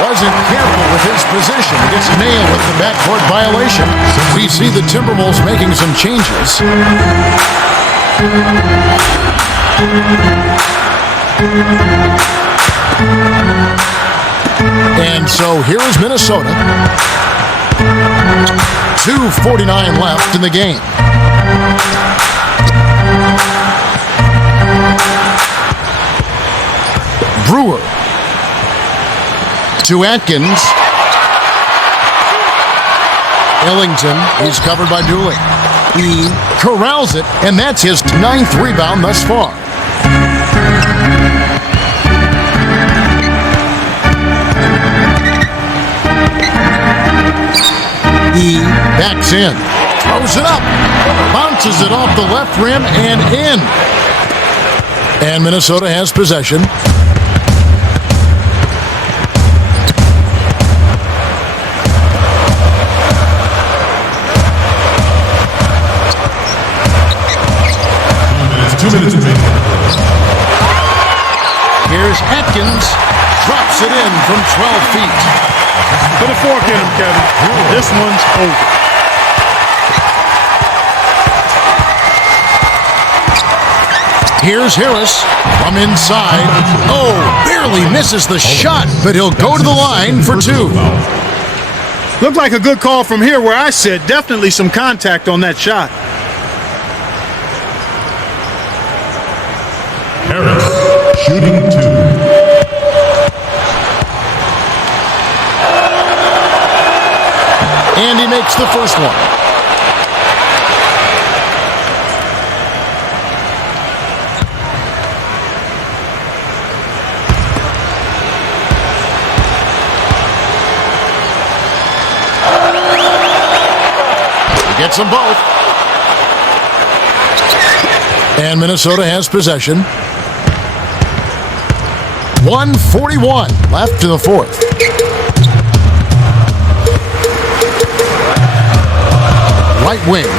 wasn't careful with his position. He gets nailed with the backcourt violation. We see the Timberwolves making some changes. And so here is Minnesota. 2:49 left in the game. Brewer to Atkins. Ellington, he's covered by Dooley. He corrals it, and that's his 9th rebound thus far. He backs in, throws it up, bounces it off the left rim and in. And Minnesota has possession. Here's Atkins, drops it in from 12 feet. Put a fork in him, Kevin. This one's over. Here's Harris from inside. Oh, barely misses the shot, but he'll go to the line for 2. Looked like a good call from here where I sit. Definitely some contact on that shot. Harris, shooting 2. And he makes the first one. He gets them both. And Minnesota has possession. 1:41 left in the fourth. Right wing.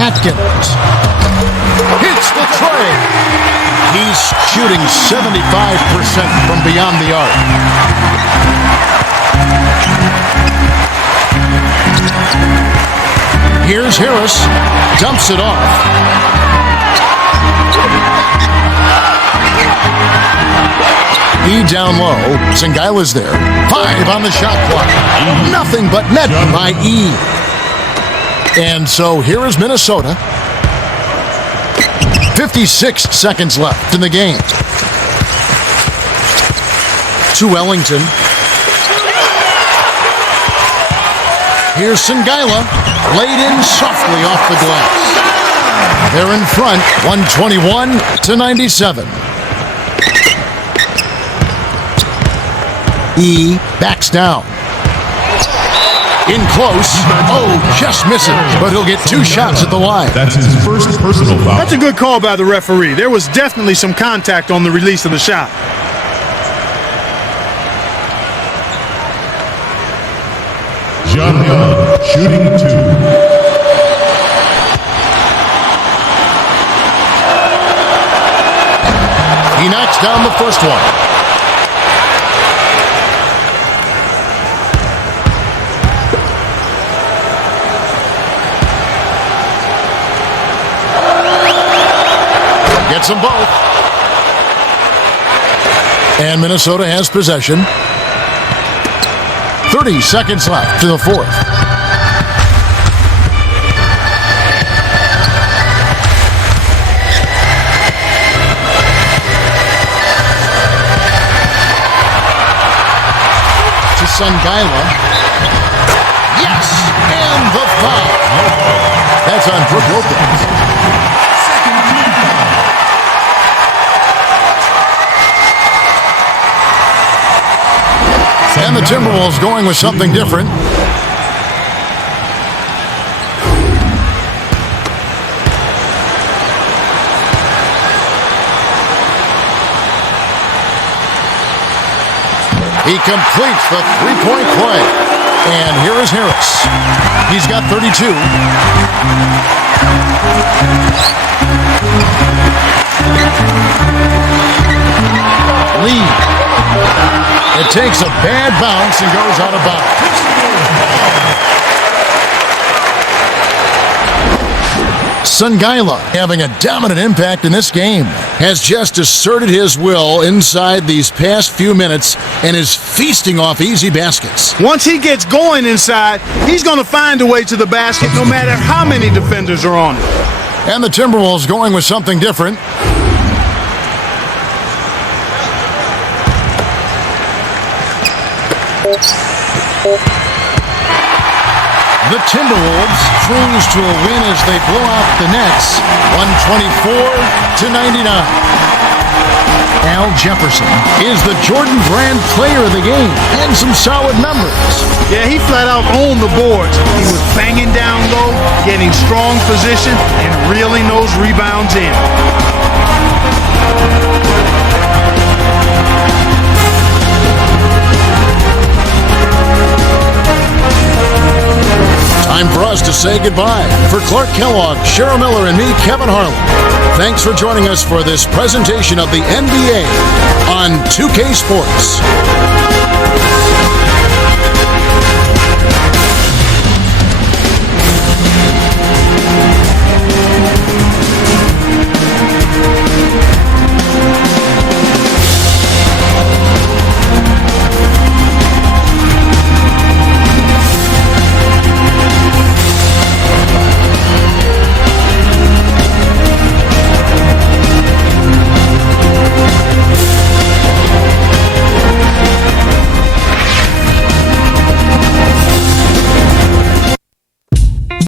Atkins hits the tray. He's shooting 75% from beyond the arc. Here's Harris, dumps it off. E down low, Sengaila's there. 5 on the shot clock. Nothing but net by E. And so here is Minnesota. 56 seconds left in the game. To Ellington. Here's Sengaila, laid in softly off the glass. They're in front, 121-97. E backs down. In close. Oh, just misses, but he'll get 2 shots at the line. That's his first personal foul. That's a good call by the referee. There was definitely some contact on the release of the shot. John Young, shooting 2. He knocks down the first one. Gets them both. And Minnesota has possession. 30 seconds left to the fourth. To Sengaila. Yes! And the foul. That's on Brook Lopez. And the Timberwolves going with something different. He completes the three-point play. And here is Harris. He's got 32. Lee. It takes a bad bounce and goes out of bounds. Sangaila, having a dominant impact in this game, has just asserted his will inside these past few minutes and is feasting off easy baskets. Once he gets going inside, he's going to find a way to the basket no matter how many defenders are on it. And the Timberwolves going with something different. The Timberwolves cruise to a win as they blow out the Nets, 124-99. Al Jefferson is the Jordan Brand player of the game and some solid numbers. Yeah, he flat out owned the boards. He was banging down low, getting strong position, and reeling those rebounds in. Time for us to say goodbye. For Clark Kellogg, Cheryl Miller, and me, Kevin Harlan, thanks for joining us for this presentation of the NBA on 2K Sports.